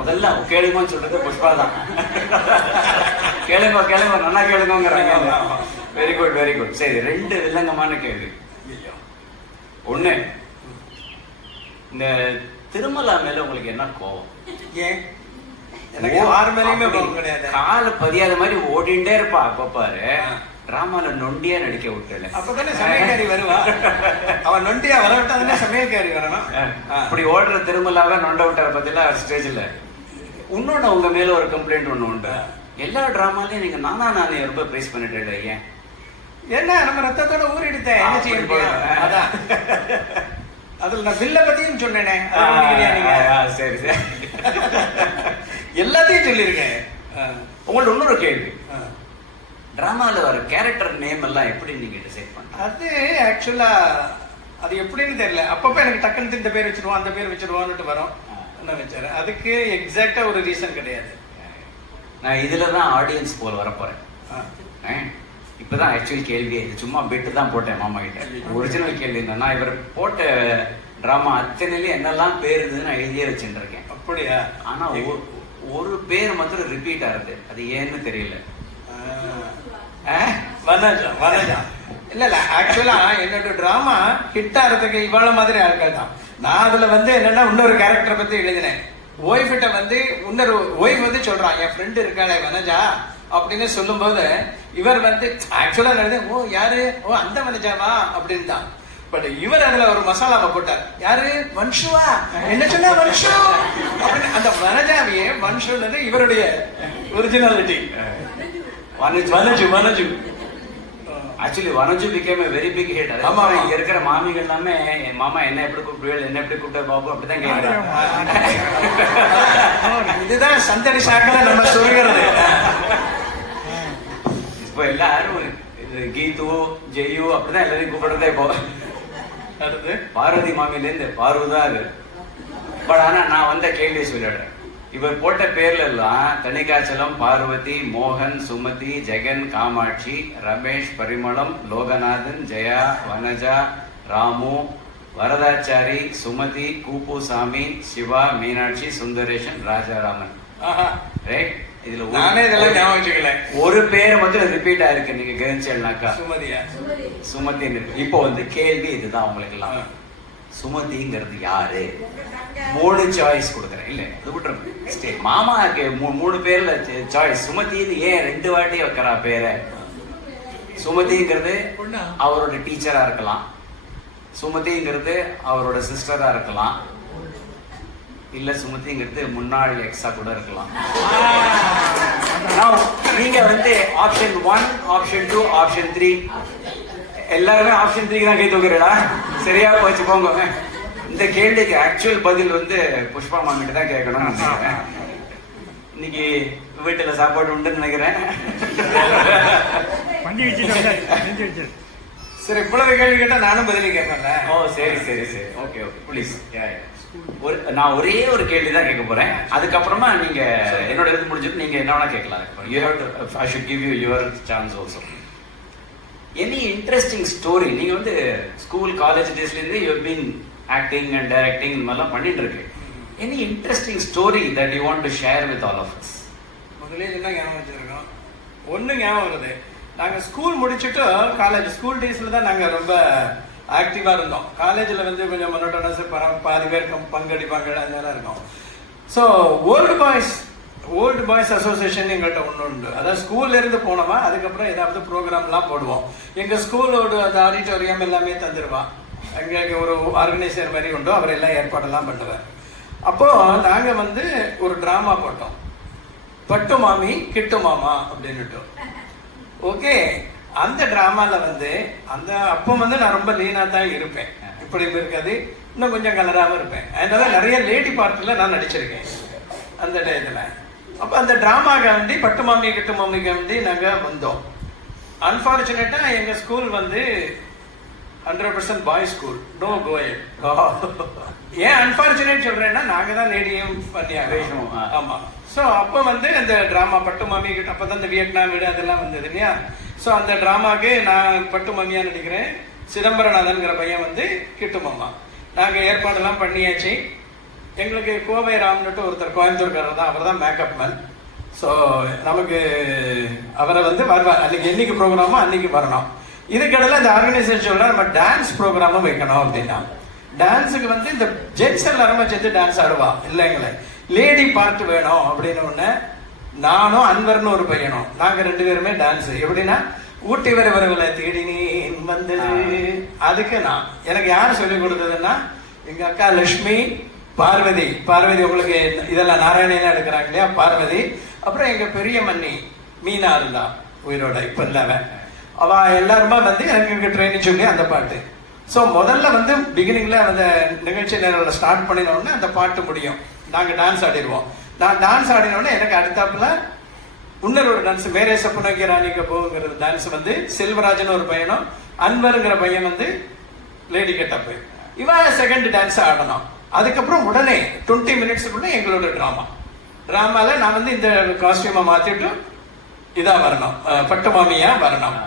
முதல்ல கேளுங்கன்னு சொல்றது புஷ்பா தான். கேளுங்க நல்லா கேளுங்கிறாங்க. Very good very good. சரி, 2 வில்லங்கமான கேள்வி. ஒண்ணு, இந்த திருமலா மேல உங்களுக்கு என்ன கோவம்? ஏன் எனக்கு யார் மேலேயுமே கோவம் கிடையாது. கால பதியாத மாதிரி ஓடிண்டே இருப்பா. அப்ப பாரு டிராமால நொண்டியா நடிக்க விட்டல. அப்பதானே சமையல்காரி வருவா. அவன் நொண்டியா வர விட்டாதானே சமையல்காரி வரணும். அப்படி ஓடுற திருமலாக நொண்ட விட்டார பத்தில ஸ்டேஜ்ல. இன்னொன்னு உங்க மேல ஒரு கம்ப்ளைண்ட் ஒண்ணு உண்டு. எல்லா டிராமாலையும் நீங்க நானே ரொம்ப பிரைஸ் பண்ணிட்டு ஏன்? என்ன நம்ம ரத்தத்தோட ஊறிடுத்தேன், என்ன செய்ய முடியும்? அதான் அதுல நான் வில்ல பத்தியும் சொன்னேனே. சரி சரி, எல்லாத்தையும் சொல்லியிருக்கேன். உங்கள்ட்ட இன்னொரு கேள்வி. டிராமால வர கேரக்டர் நேம் எல்லாம் எப்படி நீங்க டிசைட் பண்ண? அது ஆக்சுவலா அது எப்படின்னு தெரியல. அப்பப்ப எனக்கு டக்குன்னு இந்த பேர் வச்சிருவோம் அந்த பேர் வச்சிருவோம்னு வரும். என்ன வச்சாரு, அதுக்கு எக்ஸாக்டா ஒரு ரீசன் கிடையாது. நான் இதுலதான் ஆடியன்ஸ் போல வரப்போறேன். இப்பதான் ஆக்சுவல் கேள்வி, இது சும்மா பெட்டு தான் போட்டேன் மாமா கிட்ட. ஒரிஜினல் கேள்வி என்னன்னா, இவர் போட்ட டிராமா அத்தனையில என்னெல்லாம் பேர் இருந்ததுன்னு நான் எழுதியே வச்சுட்டு இருக்கேன். அப்படியா? ஆனா ஒரு பேர் மாத்திரம் ரிப்பீட் ஆகுது, அது ஏன்னு தெரியல. வனஜா. இல்ல ஆக்சுவலா என்னோட டிராமா ஹிட் ஆகிறதுக்கு இவ்வளவு மாதிரி ஆட்கள் தான். நான் அதுல வந்து என்னன்னா இன்னொரு கேரக்டர் பத்தி எழுதினேன். ஒய்ஃபிட்ட வந்து இன்னொரு ஒய்ஃப் வந்து சொல்றான், என் ஃப்ரெண்டு இருக்காளே வனஜா அப்படின்னு சொல்லும் போது இவர் வந்து ஆக்சுவலா ஓ யாரு, ஓ அந்த வனஜாவா அப்படின்னு தான். பட் இவர் அதுல ஒரு மசாலாவை போட்டார். யாரு, வன்ஷுவா, என்ன சொன்னா வன்ஷு அப்படின்னு. அந்த வனஜாவையே வன்ஷுன்றது இவருடைய originality. Vanaju actually Vanaju became a very big hit. ஆமா, இங்க இருக்கிற மாமிகள் எல்லாமே மாமா என்ன எப்படி கூப்பிடுவேன், என்ன எப்படி கூப்பிட்டு பாபு அப்படிதான் கேட்கறாங்க. இதுதான் சந்தடி சாக்கல நம்ம சொல்கிறது. இப்போ எல்லாரும் கீது ஜெயு அப்படிதான் எல்லாரையும் கூப்பிடுறதா. இப்போ அடுத்து பார்வதி மாமியில இருந்து பார்வதா அது. பட் ஆனா நான் வந்த கேள்வி சொல்லிடுறேன். இவர் போட்ட பேர்ல எல்லாம் தனிகாச்சலம், பார்வதி, மோகன், சுமதி, ஜெகன், காமாட்சி, ரமேஷ், பரிமளம், லோகநாதன், ஜெயா, வனஜா, ராமு, வரதாச்சாரி, சுமதி, கூப்புசாமி, சிவா, மீனாட்சி, சுந்தரேஷன், ராஜாராமன். ரைட்? இதுல நானே இதெல்லாம் ஞாபகம் வச்சுக்கல. ஒரு பேர் மட்டும் ரிப்பீட் ஆயிருக்கு. நீங்க கவனிச்சேன்னாக்கா சுமதியா, சுமதி. இப்போ வந்து கேள்வி இதுதான் உங்களுக்கு எல்லாம். சுமதிங்கிறது யாரு? 3 சாய்ஸ் கொடுக்குறேன். இல்ல அது விட்டுருங்க. மாமாக்கு 3 பேர்ல சாய்ஸ். சுமதின்னு ஏன் 2 வாட்டி வைக்கிறா பேரை? சுமதிங்கிறது அவரோட டீச்சரா இருக்கலாம், சுமதிங்கிறது அவரோட சிஸ்டரா இருக்கலாம், இல்ல சுமதிங்கிறது முன்னாள் எக்ஸா கூட இருக்கலாம். நீங்க வந்து ஆப்ஷன் 1, ஆப்ஷன் 2, ஆப்ஷன் 3 எல்லாருமே ஆப்ஷன் 3 தான் கை தூக்குறீங்களா? சரியா போச்சு போங்க. இந்த கேள்விக்கு ஆக்சுவல் பதில் வந்து புஷ்பா மாமிட்ட தான் கேட்கணும். இன்னைக்கு வீட்டுல சாப்பாடு உண்டுன்னு நினைக்கிறேன். சரி, இவ்வளவு கேள்வி கேட்டா நானும் பதில் கேட்பேன். ஓ சரி சரி சரி, ஓகே ஓகே, ப்ளீஸ். நான் ஒரே ஒரு கேள்வி தான் கேட்க போறேன். அதுக்கப்புறமா நீங்க என்னோட இது முடிஞ்சிட்டு நீங்க என்ன வேணா கேட்கலாம். You have to, I should give you your chance also. Any interesting story? நீங்க வந்து ஸ்கூல் காலேஜ் டேஸ்ல இருந்து you have been acting and directing இந்த மாதிரிலாம் பண்ணிட்டு இருக்கு. Any interesting story that you want to share with all of us? முதல்ல என்ன ஞாபகம் வச்சிருக்கோம், ஒண்ணு ஞாபகம் வருது. நாங்க ஸ்கூல் முடிச்சுட்டு காலேஜ் ஸ்கூல் டேஸ்ல தான் நாங்க ரொம்ப ஆக்டிவா இருந்தோம். காலேஜ்ல வந்து கொஞ்சம் மொனோட்டனஸ், பாதி பேர் பங்கடிப்பாங்க அதெல்லாம் இருக்கும். ஸோ ஓல்டு பாய்ஸ் அசோசியேஷன் எங்கள்கிட்ட ஒன்று உண்டு. அதாவது ஸ்கூல்ல இருந்து போனோமா அதுக்கப்புறம் ஏதாவது ப்ரோக்ராம்லாம் போடுவோம். எங்க ஸ்கூலோட அந்த ஆடிட்டோரியம் எல்லாமே தந்துடுவான். எங்களுக்கு ஒரு ஆர்கனைசர் மாதிரி உண்டோ, அவர் எல்லாம் ஏற்பாடெல்லாம் பண்ணுவார். அப்போ நாங்க வந்து ஒரு டிராமா போட்டோம், பட்டு மாமி கிட்டு மாமா அப்படின்னுட்டு. ஓகே, அந்த டிராமால வந்து அந்த அப்போ வந்து நான் ரொம்ப லீனா தான் இருப்பேன். இப்படி இருக்காது, இன்னும் கொஞ்சம் கலராகவும் இருப்பேன். அதனால நிறைய லேடி பார்ட்டில் நான் நடிச்சிருக்கேன் அந்த டயத்தில். அப்போ அந்த ட்ராமாவுக்கு வந்து பட்டு மாமி கிட்டு மாமிக்கு வந்து நாங்கள் வந்தோம். அன்ஃபார்ச்சுனேட்டாக எங்கள் ஸ்கூல் வந்து 100% பாய்ஸ் ஸ்கூல், நோ கோயட். ஏன் அன்ஃபார்ச்சுனேட் சொல்கிறேன்னா நாங்கள் தான் லேடியும் பண்ணியாகணும். ஆமாம். ஸோ அப்போ வந்து அந்த ட்ராமா பட்டு மாமி கிட்ட அப்போ தான் இந்த வியட்நாம் வீடு அதெல்லாம் வந்தது இல்லையா. ஸோ அந்த ட்ராமாவுக்கு நான் பட்டு மாமியாக நடிக்கிறேன். சிதம்பரநாதன்கிற பையன் வந்து கிட்டு மாமா. நாங்கள் ஏற்பாடெல்லாம் பண்ணியாச்சு. எங்களுக்கு கோவை ராம்னுட்டு ஒருத்தர் கோயம்புத்தூர்காரர் தான், அவர் தான் மேக்கப் மேன். ஸோ நமக்கு அவரை வந்து வருவார். அன்னைக்கு என்னைக்கு ப்ரோக்ராமோ அன்னைக்கு வரணும். இதுக்கடையில் இந்த ஆர்கனைசேஷன் நம்ம டான்ஸ் ப்ரோக்ராமும் வைக்கணும் அப்படின்னா, டான்ஸுக்கு வந்து இந்த ஜென்ஸ் எல்லாருமே சேர்த்து டான்ஸ் ஆடுவா இல்லைங்களே, லேடி பார்ட் வேணும் அப்படின்னு ஒன்று. நானும் அன்வர்னு ஒரு பையனும் நாங்கள் 2 பேருமே டான்ஸ். எப்படின்னா ஊட்டி வரவர்களை தேடினேன் வந்தது. அதுக்கு எனக்கு யார் சொல்லிக் கொடுத்ததுன்னா எங்க அக்கா லட்சுமி, பார்வதி. உங்களுக்கு இதெல்லாம் நாராயணனா எடுக்கிறாங்க இல்லையா, பார்வதி. அப்புறம் எங்க பெரிய மன்னி மீனா இருந்தா உயிரோட, இப்ப இல்லாம. அவ எல்லாருமே வந்து எனக்கு ட்ரைனிங் சொல்லி அந்த பாட்டு. ஸோ முதல்ல வந்து பிகினிங்ல அந்த நிகழ்ச்சி நேரில் ஸ்டார்ட் பண்ணினோடனே அந்த பாட்டு முடியும், நாங்க டான்ஸ் ஆடிடுவோம். நான் டான்ஸ் ஆடினோடனே எனக்கு அடுத்தாப்புல இன்னொரு டான்ஸ் மேரே சப்புனகி ராணிக்கு போகுங்கிறது டான்ஸ் வந்து செல்வராஜன் ஒரு பையனும் அன்வருங்கிற பையன் வந்து லேடி கெட்டப்பு. இவன் செகண்ட் டான்ஸ் ஆடணும். அதுக்கப்புறம் உடனே 20 மினிட்ஸுக்குள்ள எங்களோட டிராமால நான் வந்து இந்த காஸ்டியூமை மாத்திட்டு இதா வரணும், பட்டு மாமியா வரணும்.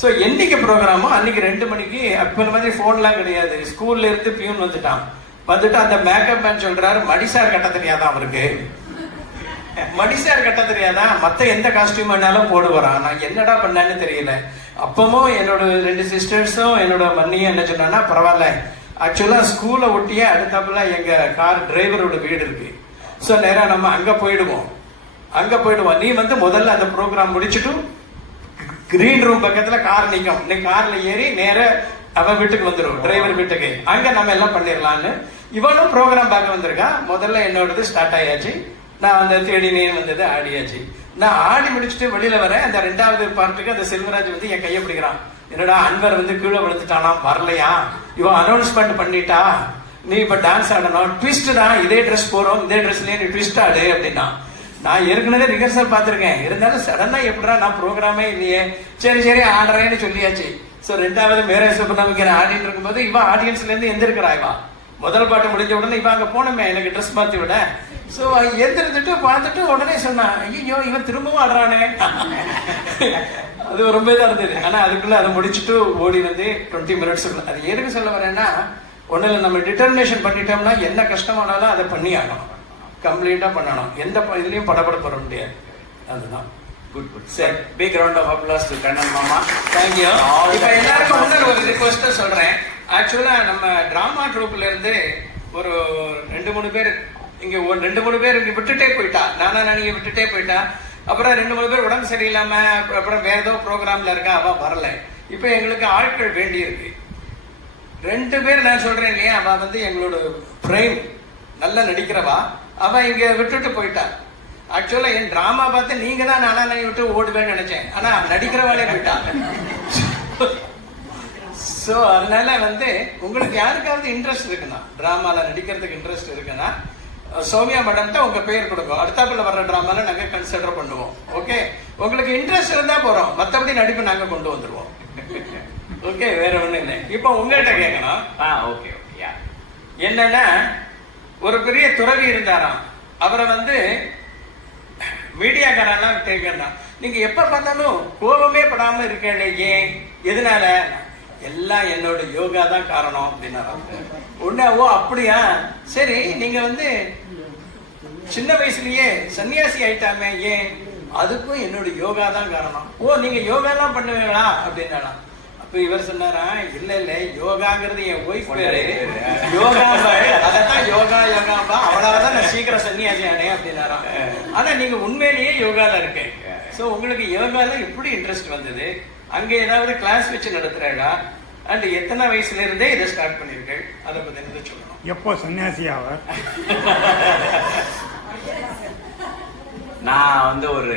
ஸோ என்னைக்கு ப்ரோக்ராமோ அன்னைக்கு 2 மணிக்கு. அப்போ இந்த மாதிரி ஃபோன்லாம் கிடையாது. ஸ்கூல்ல இருந்து பியூன் வந்துட்டு அந்த மேக்கப் மேன் சொல்றாரு, மடிசார் கட்ட தெரியாதான் அவருக்கு, மடிசார் கட்ட தெரியாதான், மற்ற எந்த காஸ்டியூம் வேணாலும் போடுவாரான். நான் என்னடா பண்ணேன்னு தெரியல. அப்பவும் என்னோட 2 சிஸ்டர்ஸும் என்னோட மண்ணியும் என்ன சொன்னா, பரவாயில்ல, ஆக்சுவலா ஸ்கூலை ஒட்டியே அடுத்தாப்புல எங்க கார் டிரைவரோட வீடு இருக்கு. ஸோ நேரம் நம்ம அங்க போயிடுவோம். நீ வந்து முதல்ல அந்த ப்ரோக்ராம் முடிச்சுட்டு கிரீன் ரூம் பக்கத்துல கார் நிற்கும், நீ கார்ல ஏறி நேர அவன் வீட்டுக்கு வந்துடும், டிரைவர் வீட்டுக்கு. அங்க நம்ம எல்லாம் பண்ணிடலான்னு இவனும் ப்ரோக்ராம் பார்க்க வந்திருக்கா. முதல்ல என்னோடது ஸ்டார்ட் ஆயாச்சு. நான் அந்த தேடினே வந்தது ஆடியாச்சு. நான் ஆடி முடிச்சுட்டு வெளியில வரேன். அந்த 2வது பார்ட்டுக்கு அந்த செல்வராஜ் வந்து என் கையை பிடிக்கிறான். என்னடா அன்வர் வந்து கீழே விழுந்துட்டானா, வரலையா, இவன் அனௌன்ஸ்மெண்ட் பண்ணிட்டா, நீ இப்ப டான்ஸ் ஆடணும், ட்விஸ்ட் தான், இதே ட்ரெஸ் போறோம், இதே ட்ரெஸ்லயே நீ ட்விஸ்ட் ஆடு அப்படின்னா. நான் ஏற்கனவே ரிஹர்சல் பார்த்துருக்கேன், இருந்தாலும் சடனா எப்படா நான் ப்ரோக்ராமே இல்லையே, சரி ஆடுறேன்னு சொல்லியாச்சு. ஸோ 2வது மேரே சுப்பனமிக்கு ஆடிட்டு இருக்கும்போது இவன் ஆடியன்ஸ்ல இருந்து எந்திருக்கிறா. இவன் முதல் பாட்டு முடிஞ்ச உடனே இவன் அங்க போனமே எனக்கு ட்ரெஸ் மாத்தி விட. ஸோ எந்திரிச்சுட்டு பார்த்துட்டு உடனே சொன்னான், ஐயோ இவன் திரும்பவும் ஆடுறானே. அது ரொம்ப இதாக இருந்தது. ஆனால் அதுக்குள்ள அதை முடிச்சுட்டு ஓடி வந்து 20 மினிட்ஸுக்குள்ள. அது எதுக்கு சொல்ல வரேன்னா, ஒன்றில் நம்ம டிட்டர்மினேஷன் பண்ணிட்டோம்னா என்ன கஷ்டமானாலும் அதை பண்ணி ஆகணும், கம்ப்ளீட்டா பண்ணணும். எந்த இதுலயும் படப்பட முடியாது. அதுதான். குட். சரி, big round of applause to Kannan மாமா. தேங்க்யூ. இப்போ எல்லாருக்கும் முன்னாடி ஒரு ரிக்வெஸ்ட் சொல்றேன். ஆக்சுவலா நம்ம டிராமா ட்ரூப்ல இருந்து ஒரு 2-3 பேர் இங்க 2-3 பேர் விட்டுட்டே போயிட்டா, நானியை விட்டுட்டே போயிட்டா. அப்புறம் 2-3 பேர் உடம்பு சரியில்லாம அப்புறம் வேற ஏதோ ப்ரோக்ராம்ல இருக்கா, அவ வரல. இப்போ எங்களுக்கு ஆட்கள் வேண்டி இருக்கு. 2 பேர் நான் சொல்றேன் இல்லையா, அவ வந்து எங்களோட பிரைம் நல்லா நடிக்கிறவா, அவ இங்க விட்டுட்டு போயிட்டா. ஆக்சுவலா என் டிராமா பார்த்து நீங்க தான் நானா விட்டு ஓடுவேன்னு நினைச்சேன், ஆனா நடிக்கிறவாளே போயிட்டா. ஸோ அதனால வந்து உங்களுக்கு யாருக்காவது இன்ட்ரெஸ்ட் இருக்குன்னா, டிராமால நடிக்கிறதுக்கு இன்ட்ரெஸ்ட் இருக்குன்னா சௌமியா மேடம்கிட்ட உங்க பேர் கொடுக்கும். அடுத்தாப்புல வர்ற டிராமால நாங்க கன்சிடர் பண்ணுவோம். ஓகே, உங்களுக்கு இன்ட்ரெஸ்ட் இருந்தா போறோம், மற்றபடி நடிப்பு நாங்க கொண்டு வந்துருவோம். ஓகே, வேற ஒண்ணும் இல்லை. இப்போ உங்கள்கிட்ட கேட்கணும். ஓகே. என்னன்னா, ஒரு பெரிய துறவி இருந்தாராம். அவரை வந்து மீடியாக்காரெல்லாம் கேட்கணும், நீங்க எப்ப பார்த்தாலும் கோபமே படாம இருக்கேன், ஏன், எதனால? எல்லாம் என்னோட யோகா தான் காரணம் அப்படின்னா. உடனே ஓ அப்படியா, சரி நீங்க வந்து சின்ன வயசுலயே சன்னியாசி ஆயிட்டாமே, ஏன்? அதுக்கும் என்னோட யோகா தான் காரணம். ஓ நீங்க யோகா தான் பண்ணுவீங்களா அப்படின்னா. அப்ப இவர் சொன்னாரா, இல்ல யோகாங்கிறது என் ஒய்ஃப் பேரு, யோகா அதான் யோகாம்பா, அவளாலதான் நான் சீக்கிரம் சன்னியாசி ஆனேன் அப்படின்னாராம். ஆனா நீங்க உண்மையிலேயே யோகால இருக்கேன். சோ உங்களுக்கு யோகால எப்படி இன்ட்ரெஸ்ட் வந்தது? அங்க ஏதாவது கிளாஸ் வச்சு நடத்துறா? அண்ட் எத்தனை வயசுல இருந்தே இதை ஸ்டார்ட் பண்ணிருக்கேன்? அதை பத்தி என்ன சொல்லணும். எப்போ சன்னியாசி ஆவார்? நான் வந்து ஒரு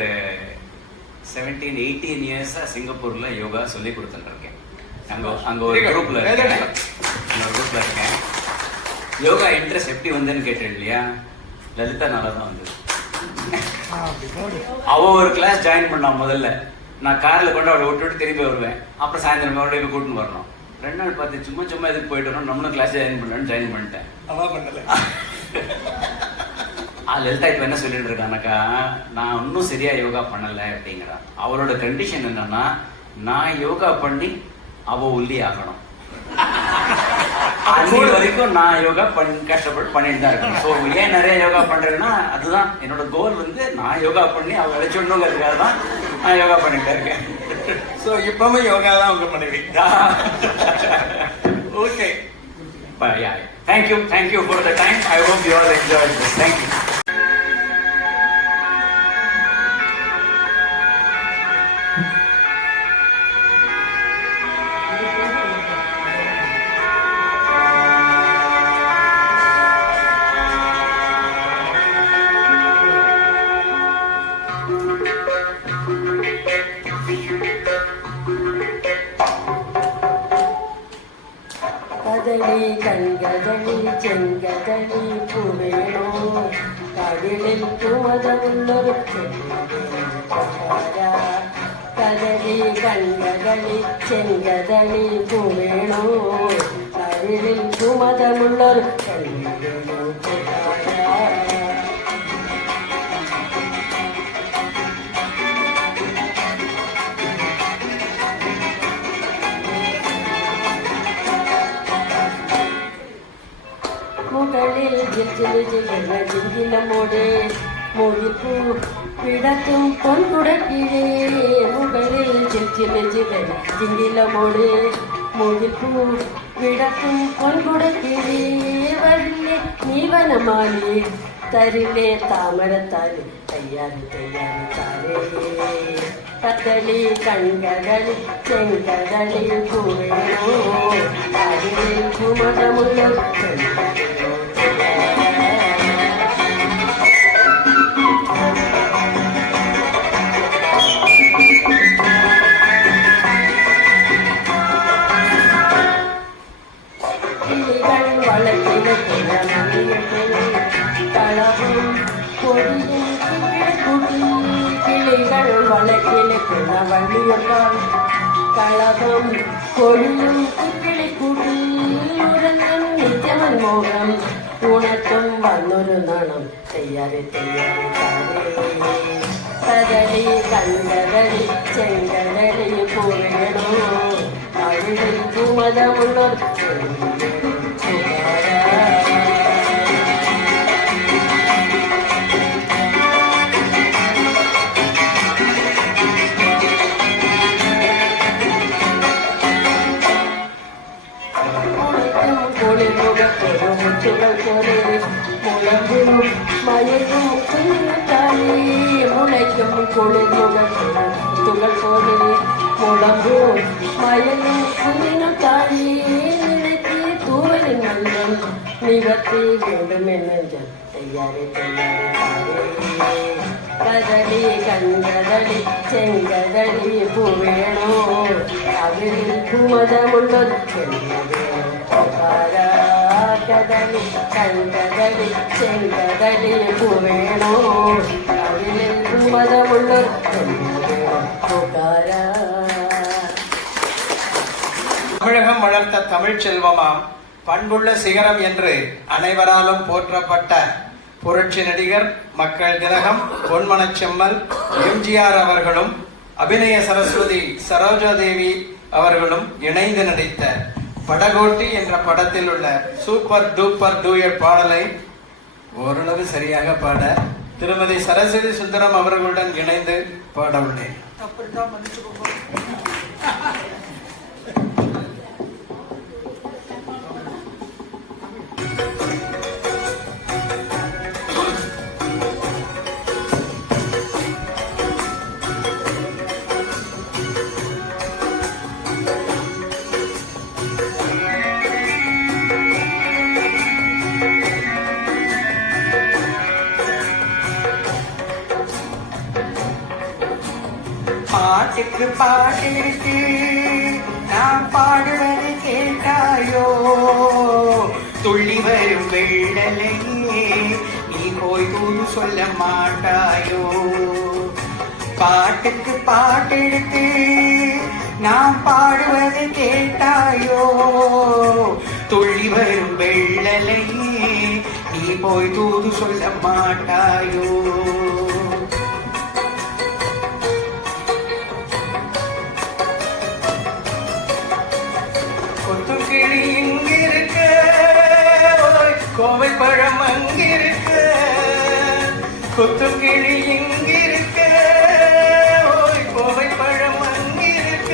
17-18 இயர்ஸா சிங்கப்பூர்ல யோகா சொல்லி கொடுத்துட்டு இருக்கேன். அங்க ஒரு குரூப்ல இருக்கேன். யோகா இன்ட்ரெஸ்ட் எப்படி வந்ததுன்னு கேட்டேன் இல்லையா, லலிதா நல்லா தான் வந்தது. அவ ஒரு கிளாஸ் ஜாயின் பண்ணா முதல்ல, நான் கார்ல கொண்டு அவளை விட்டு திரும்பி வருவேன். அப்புறம் சாயந்தரம் மறுபடியும் போய் கூட்டின்னு வரணும். 2 நாள் பார்த்து சும்மா எதுக்கு போயிட்டு வரணும், நம்மளும் கிளாஸ் ஜாயின் பண்ணலான்னு ஜாயின் பண்ணிட்டேன். லலிதா இப்ப என்ன சொல்லிட்டு இருக்கானாக்கா, நான் இன்னும் சரியா யோகா பண்ணல அப்படிங்கிறான். அவளோட கண்டிஷன் என்னன்னா, நான் யோகா பண்ணி அவ ஒல்லி ஆகணும். அது வரைக்கும் நான் யோகா கஷ்டப்பட்டு பண்ணிட்டு தான் இருக்கேன். ஸோ ஏன் நிறைய யோகா பண்றேன்னா, அதுதான் என்னோட கோல். நான் யோகா பண்ணி அவ விளைச்சிடணுங்கிறதுக்காக தான் நான் யோகா பண்ணிட்டு இருக்கேன். ஸோ இப்பவுமே யோகா தான் உங்க மனைவி. Okay, thank you for the time. I hope you all enjoyed this. Thank you. கதளி கண்கதளி செங்கதளி பூவேணோ கவிழில் பூவதமுள்ளொரு கதளி கண்கதளி செங்கதளி பூவேணோ கவிழில் பூமதமுள்ளொரு முகளில் ஜிங்கிலமோடு மொழிப்பூ விடத்தும் பொன்குடக்கிழே. முகளில் ஜிங்கிலமோடு மொழிப்பூ விடத்தும் பொன்குடக்கிழே. வரிலே நீவனமாலி தரிலே தாமரத்தாலி தையாரி தாரே. கதளி கண்கதளி செங்கதளி பூவேணோ அதில் குமதமுள்ள கிளிகள் வளர்க்கிற தளவும் கொடியும் குட்டி. கிளிகள் வளர்க்கிற வள்ளியொன்றால் களவும் கொடியும் கிளி குட்டி. உறங்கும் நிஜமன் மோகம் உனக்கும் வந்தொரு நாணம் தையாரி தாரே. கதளி கண்கதளி செங்கதளி பூவேணோ அழிவில் பூமதமுள்ளோர் முத்துகள் போலே முழங்கும் மயங்கும் குஞ்சாலி. முளைக்கும் குளிர் முகத்துகள் போலே முழங்கும் மயங்கும் குஞ்சாலி. நினைத்து தூவலின் மல்லம் நிவர்த்தி வேண்டும் என்னென்று தையாரி தாரே. கதளி கண்கதளி செங்கதளி பூவேணோ அதில் பூமதமுள்ளது கதளி கண்கதளி செங்கதளி பூவேணோ அதில் பூமதமுள்ளது. தமிழகம் வளர்த்த தமிழ் செல்வமாம் பண்புள்ள சிகரம் என்று அனைவராலும் போற்றப்பட்ட புரட்சி நடிகர், மக்கள் திலகம், பொன்மனச்செம்மல் எம்ஜிஆர் அவர்களும் அபிநய சரஸ்வதி சரோஜாதேவி அவர்களும் இணைந்து நடித்த படகோட்டி என்ற படத்தில் உள்ள சூப்பர் டூப்பர் டூயட் பாடலை ஓரளவு சரியாக பாட திருமதி சரஸ்வதி சுந்தரம் அவர்களுடன் இணைந்து பாட உள்ளேன். பாட்டுக்கு பாட்டிருக்கு நான் பாடுவது கேட்டாயோ. துள்ளி வரும் வெள்ளலையே நீ போய் தூது சொல்ல மாட்டாயோ பாட்டுக்கு பாட்டெடுத்து நாம் பாடுவதை கேட்டாயோ துள்ளி வரும் வெள்ளலையே நீ போய் தூது சொல்ல மாட்டாயோ கொத்துக்கிளி இங்கிருக்க கோவை பழம் அங்கிருக்க கொத்துக்கிளி இங்கிருக்க கோவை பழம் அங்கிருக்க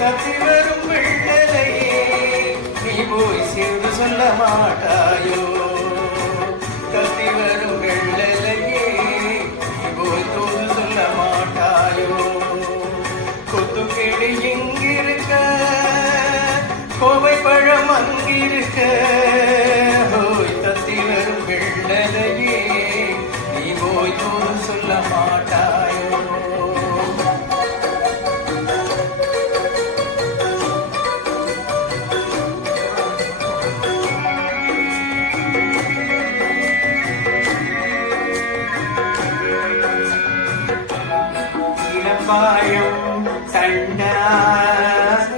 கத்தி வரும் வெள்ளலையே நீ போய் சேர்ந்து சொல்ல மாட்டாயோ கத்தி வரும் வெள்ளலையே நீ போய் தூது சொல்ல மாட்டாயோ கொத்துக்கிளி இங்கிருக்க கோவை பழம் அங்கிருக்க ஓய் தத்தி வரும் வெள்ளலையே நீ போய் தூது சொல்ல மாட்டாயோ இளம்பாழும் தண்டாக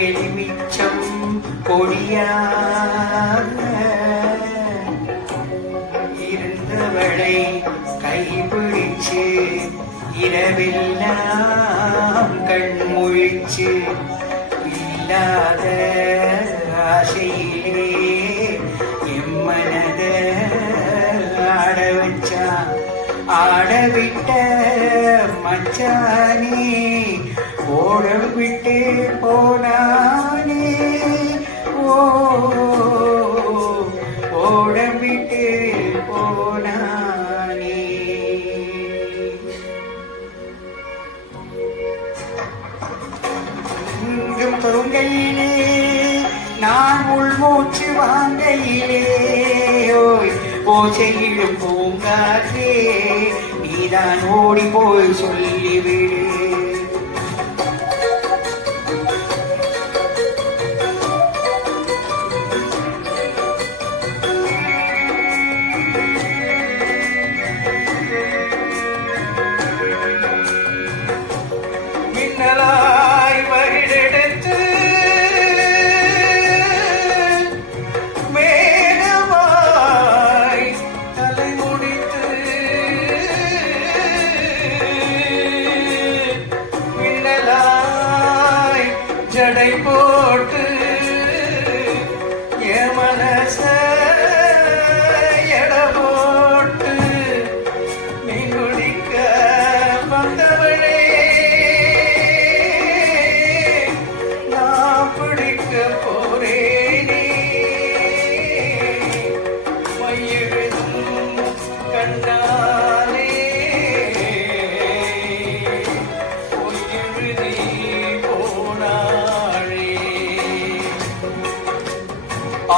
எலுமிச்சம் கொடியாக இருந்தவளை கைபிடிச்சு இரவெல்லாம் கண்முழிச்சு இல்லாத ஆசையிலே எம்மனத ஆட வச்சான் ஆடவிட்ட மச்சானே ஓடம் விட்டு போனானே ஓ ஓடம் விட்டு போனானே இங்கும் தொங்கையிலே நான் உள்மூச்சு வாங்கையிலே ஓய் ஓசையிடும் பூங்காற்றே நீதான் ஓடி போய் சொல்லிவிடு மின்னலாய் வரிடெடுத்து மேகமாய் தலை முடித்து மின்னலாய் ஜடை போட்டு என் மனச எட போட்டு நீ குடிக்க வந்தவளே நான் பிடிக்க போறேனே மையெழுதும் கண்ணாலே பொய்யெழுதி போனாளே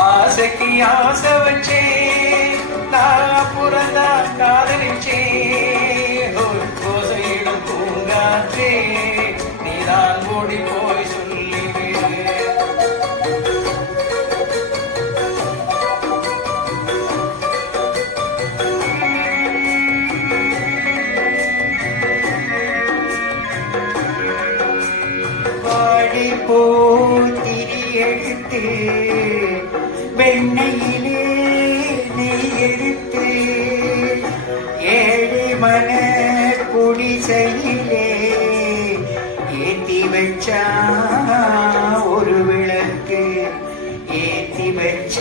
ஆசைக்கு ஆசை வச்சே நான் புறந்தா காதலிச்சே ஓசையிடும் பூங்காற்றே நீதான் ஓடி போய் சொல்லிவிடு வாடி போத்திரி எடுத்து வெண்ணையிலே நெய் எடுத்து ஏழு மன குடிசையிலே ஏத்தி வச்சா ஒரு விளக்கு ஏத்தி வச்ச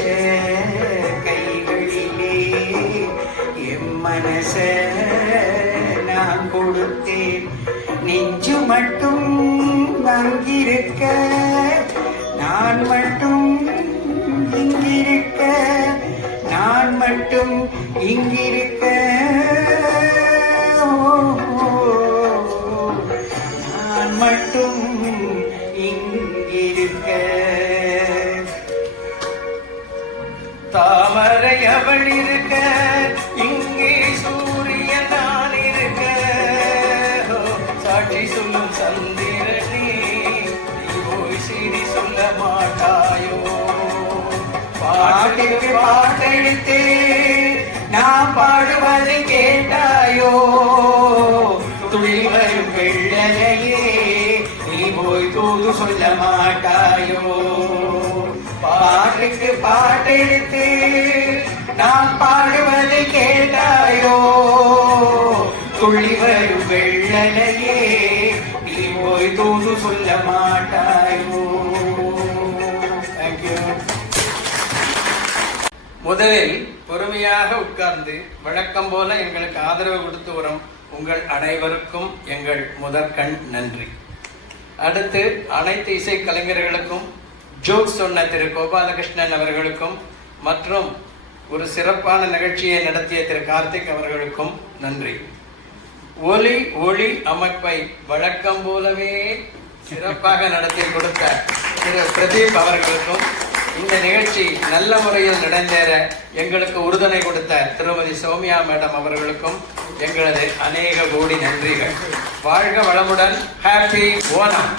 கைகளிலே எம் மனச நான் கொடுத்தேன் நெஞ்சு மட்டும் அங்கிருக்க நான் மட்டும் இங்கிருக்க நான் மட்டும் இங்கிருக்க நான் மட்டும் இங்கிருக்க தாமரை அவள் இருக்க இங்கே சூரியன் நான் இருக்க சாட்சி சொல்லும் சந்திரனே நீ போய் செய்தி சொல்ல மாட்டா பாட்டெடுத்து நான் பாடுவது கேட்டாயோ துளி வரும் வெள்ளலையே நீ போய் தூது சொல்ல மாட்டாயோ பாட்டுக்கு பாட்டெடுத்து நான் பாடுவது கேட்டாயோ துளி வரும் வெள்ளலையே நீ போய் தூது சொல்ல மாட்டாயோ. தேங்க்யூ. முதலில் பொறுமையாக உட்கார்ந்து வழக்கம் போல எங்களுக்கு ஆதரவு கொடுத்து வரும் உங்கள் அனைவருக்கும் எங்கள் முதற்கண் நன்றி. அடுத்து அனைத்து இசை கலைஞர்களுக்கும் ஜோக் சொன்ன திரு கோபாலகிருஷ்ணன் அவர்களுக்கும் மற்றும் ஒரு சிறப்பான நிகழ்ச்சியை நடத்திய திரு கார்த்திக் அவர்களுக்கும் நன்றி. ஒலி ஒளி அமைப்பை வழக்கம் போலவே சிறப்பாக நடத்தி கொடுத்த திரு பிரதீப் அவர்களுக்கும் இந்த நிகழ்ச்சி நல்ல முறையில் நடந்தேற எங்களுக்கு உறுதுணை கொடுத்த திருமதி சௌமியா மேடம் அவர்களுக்கும் எங்களது அநேக கோடி நன்றிகள். வாழ்க வளமுடன். ஹாப்பி ஓணம்.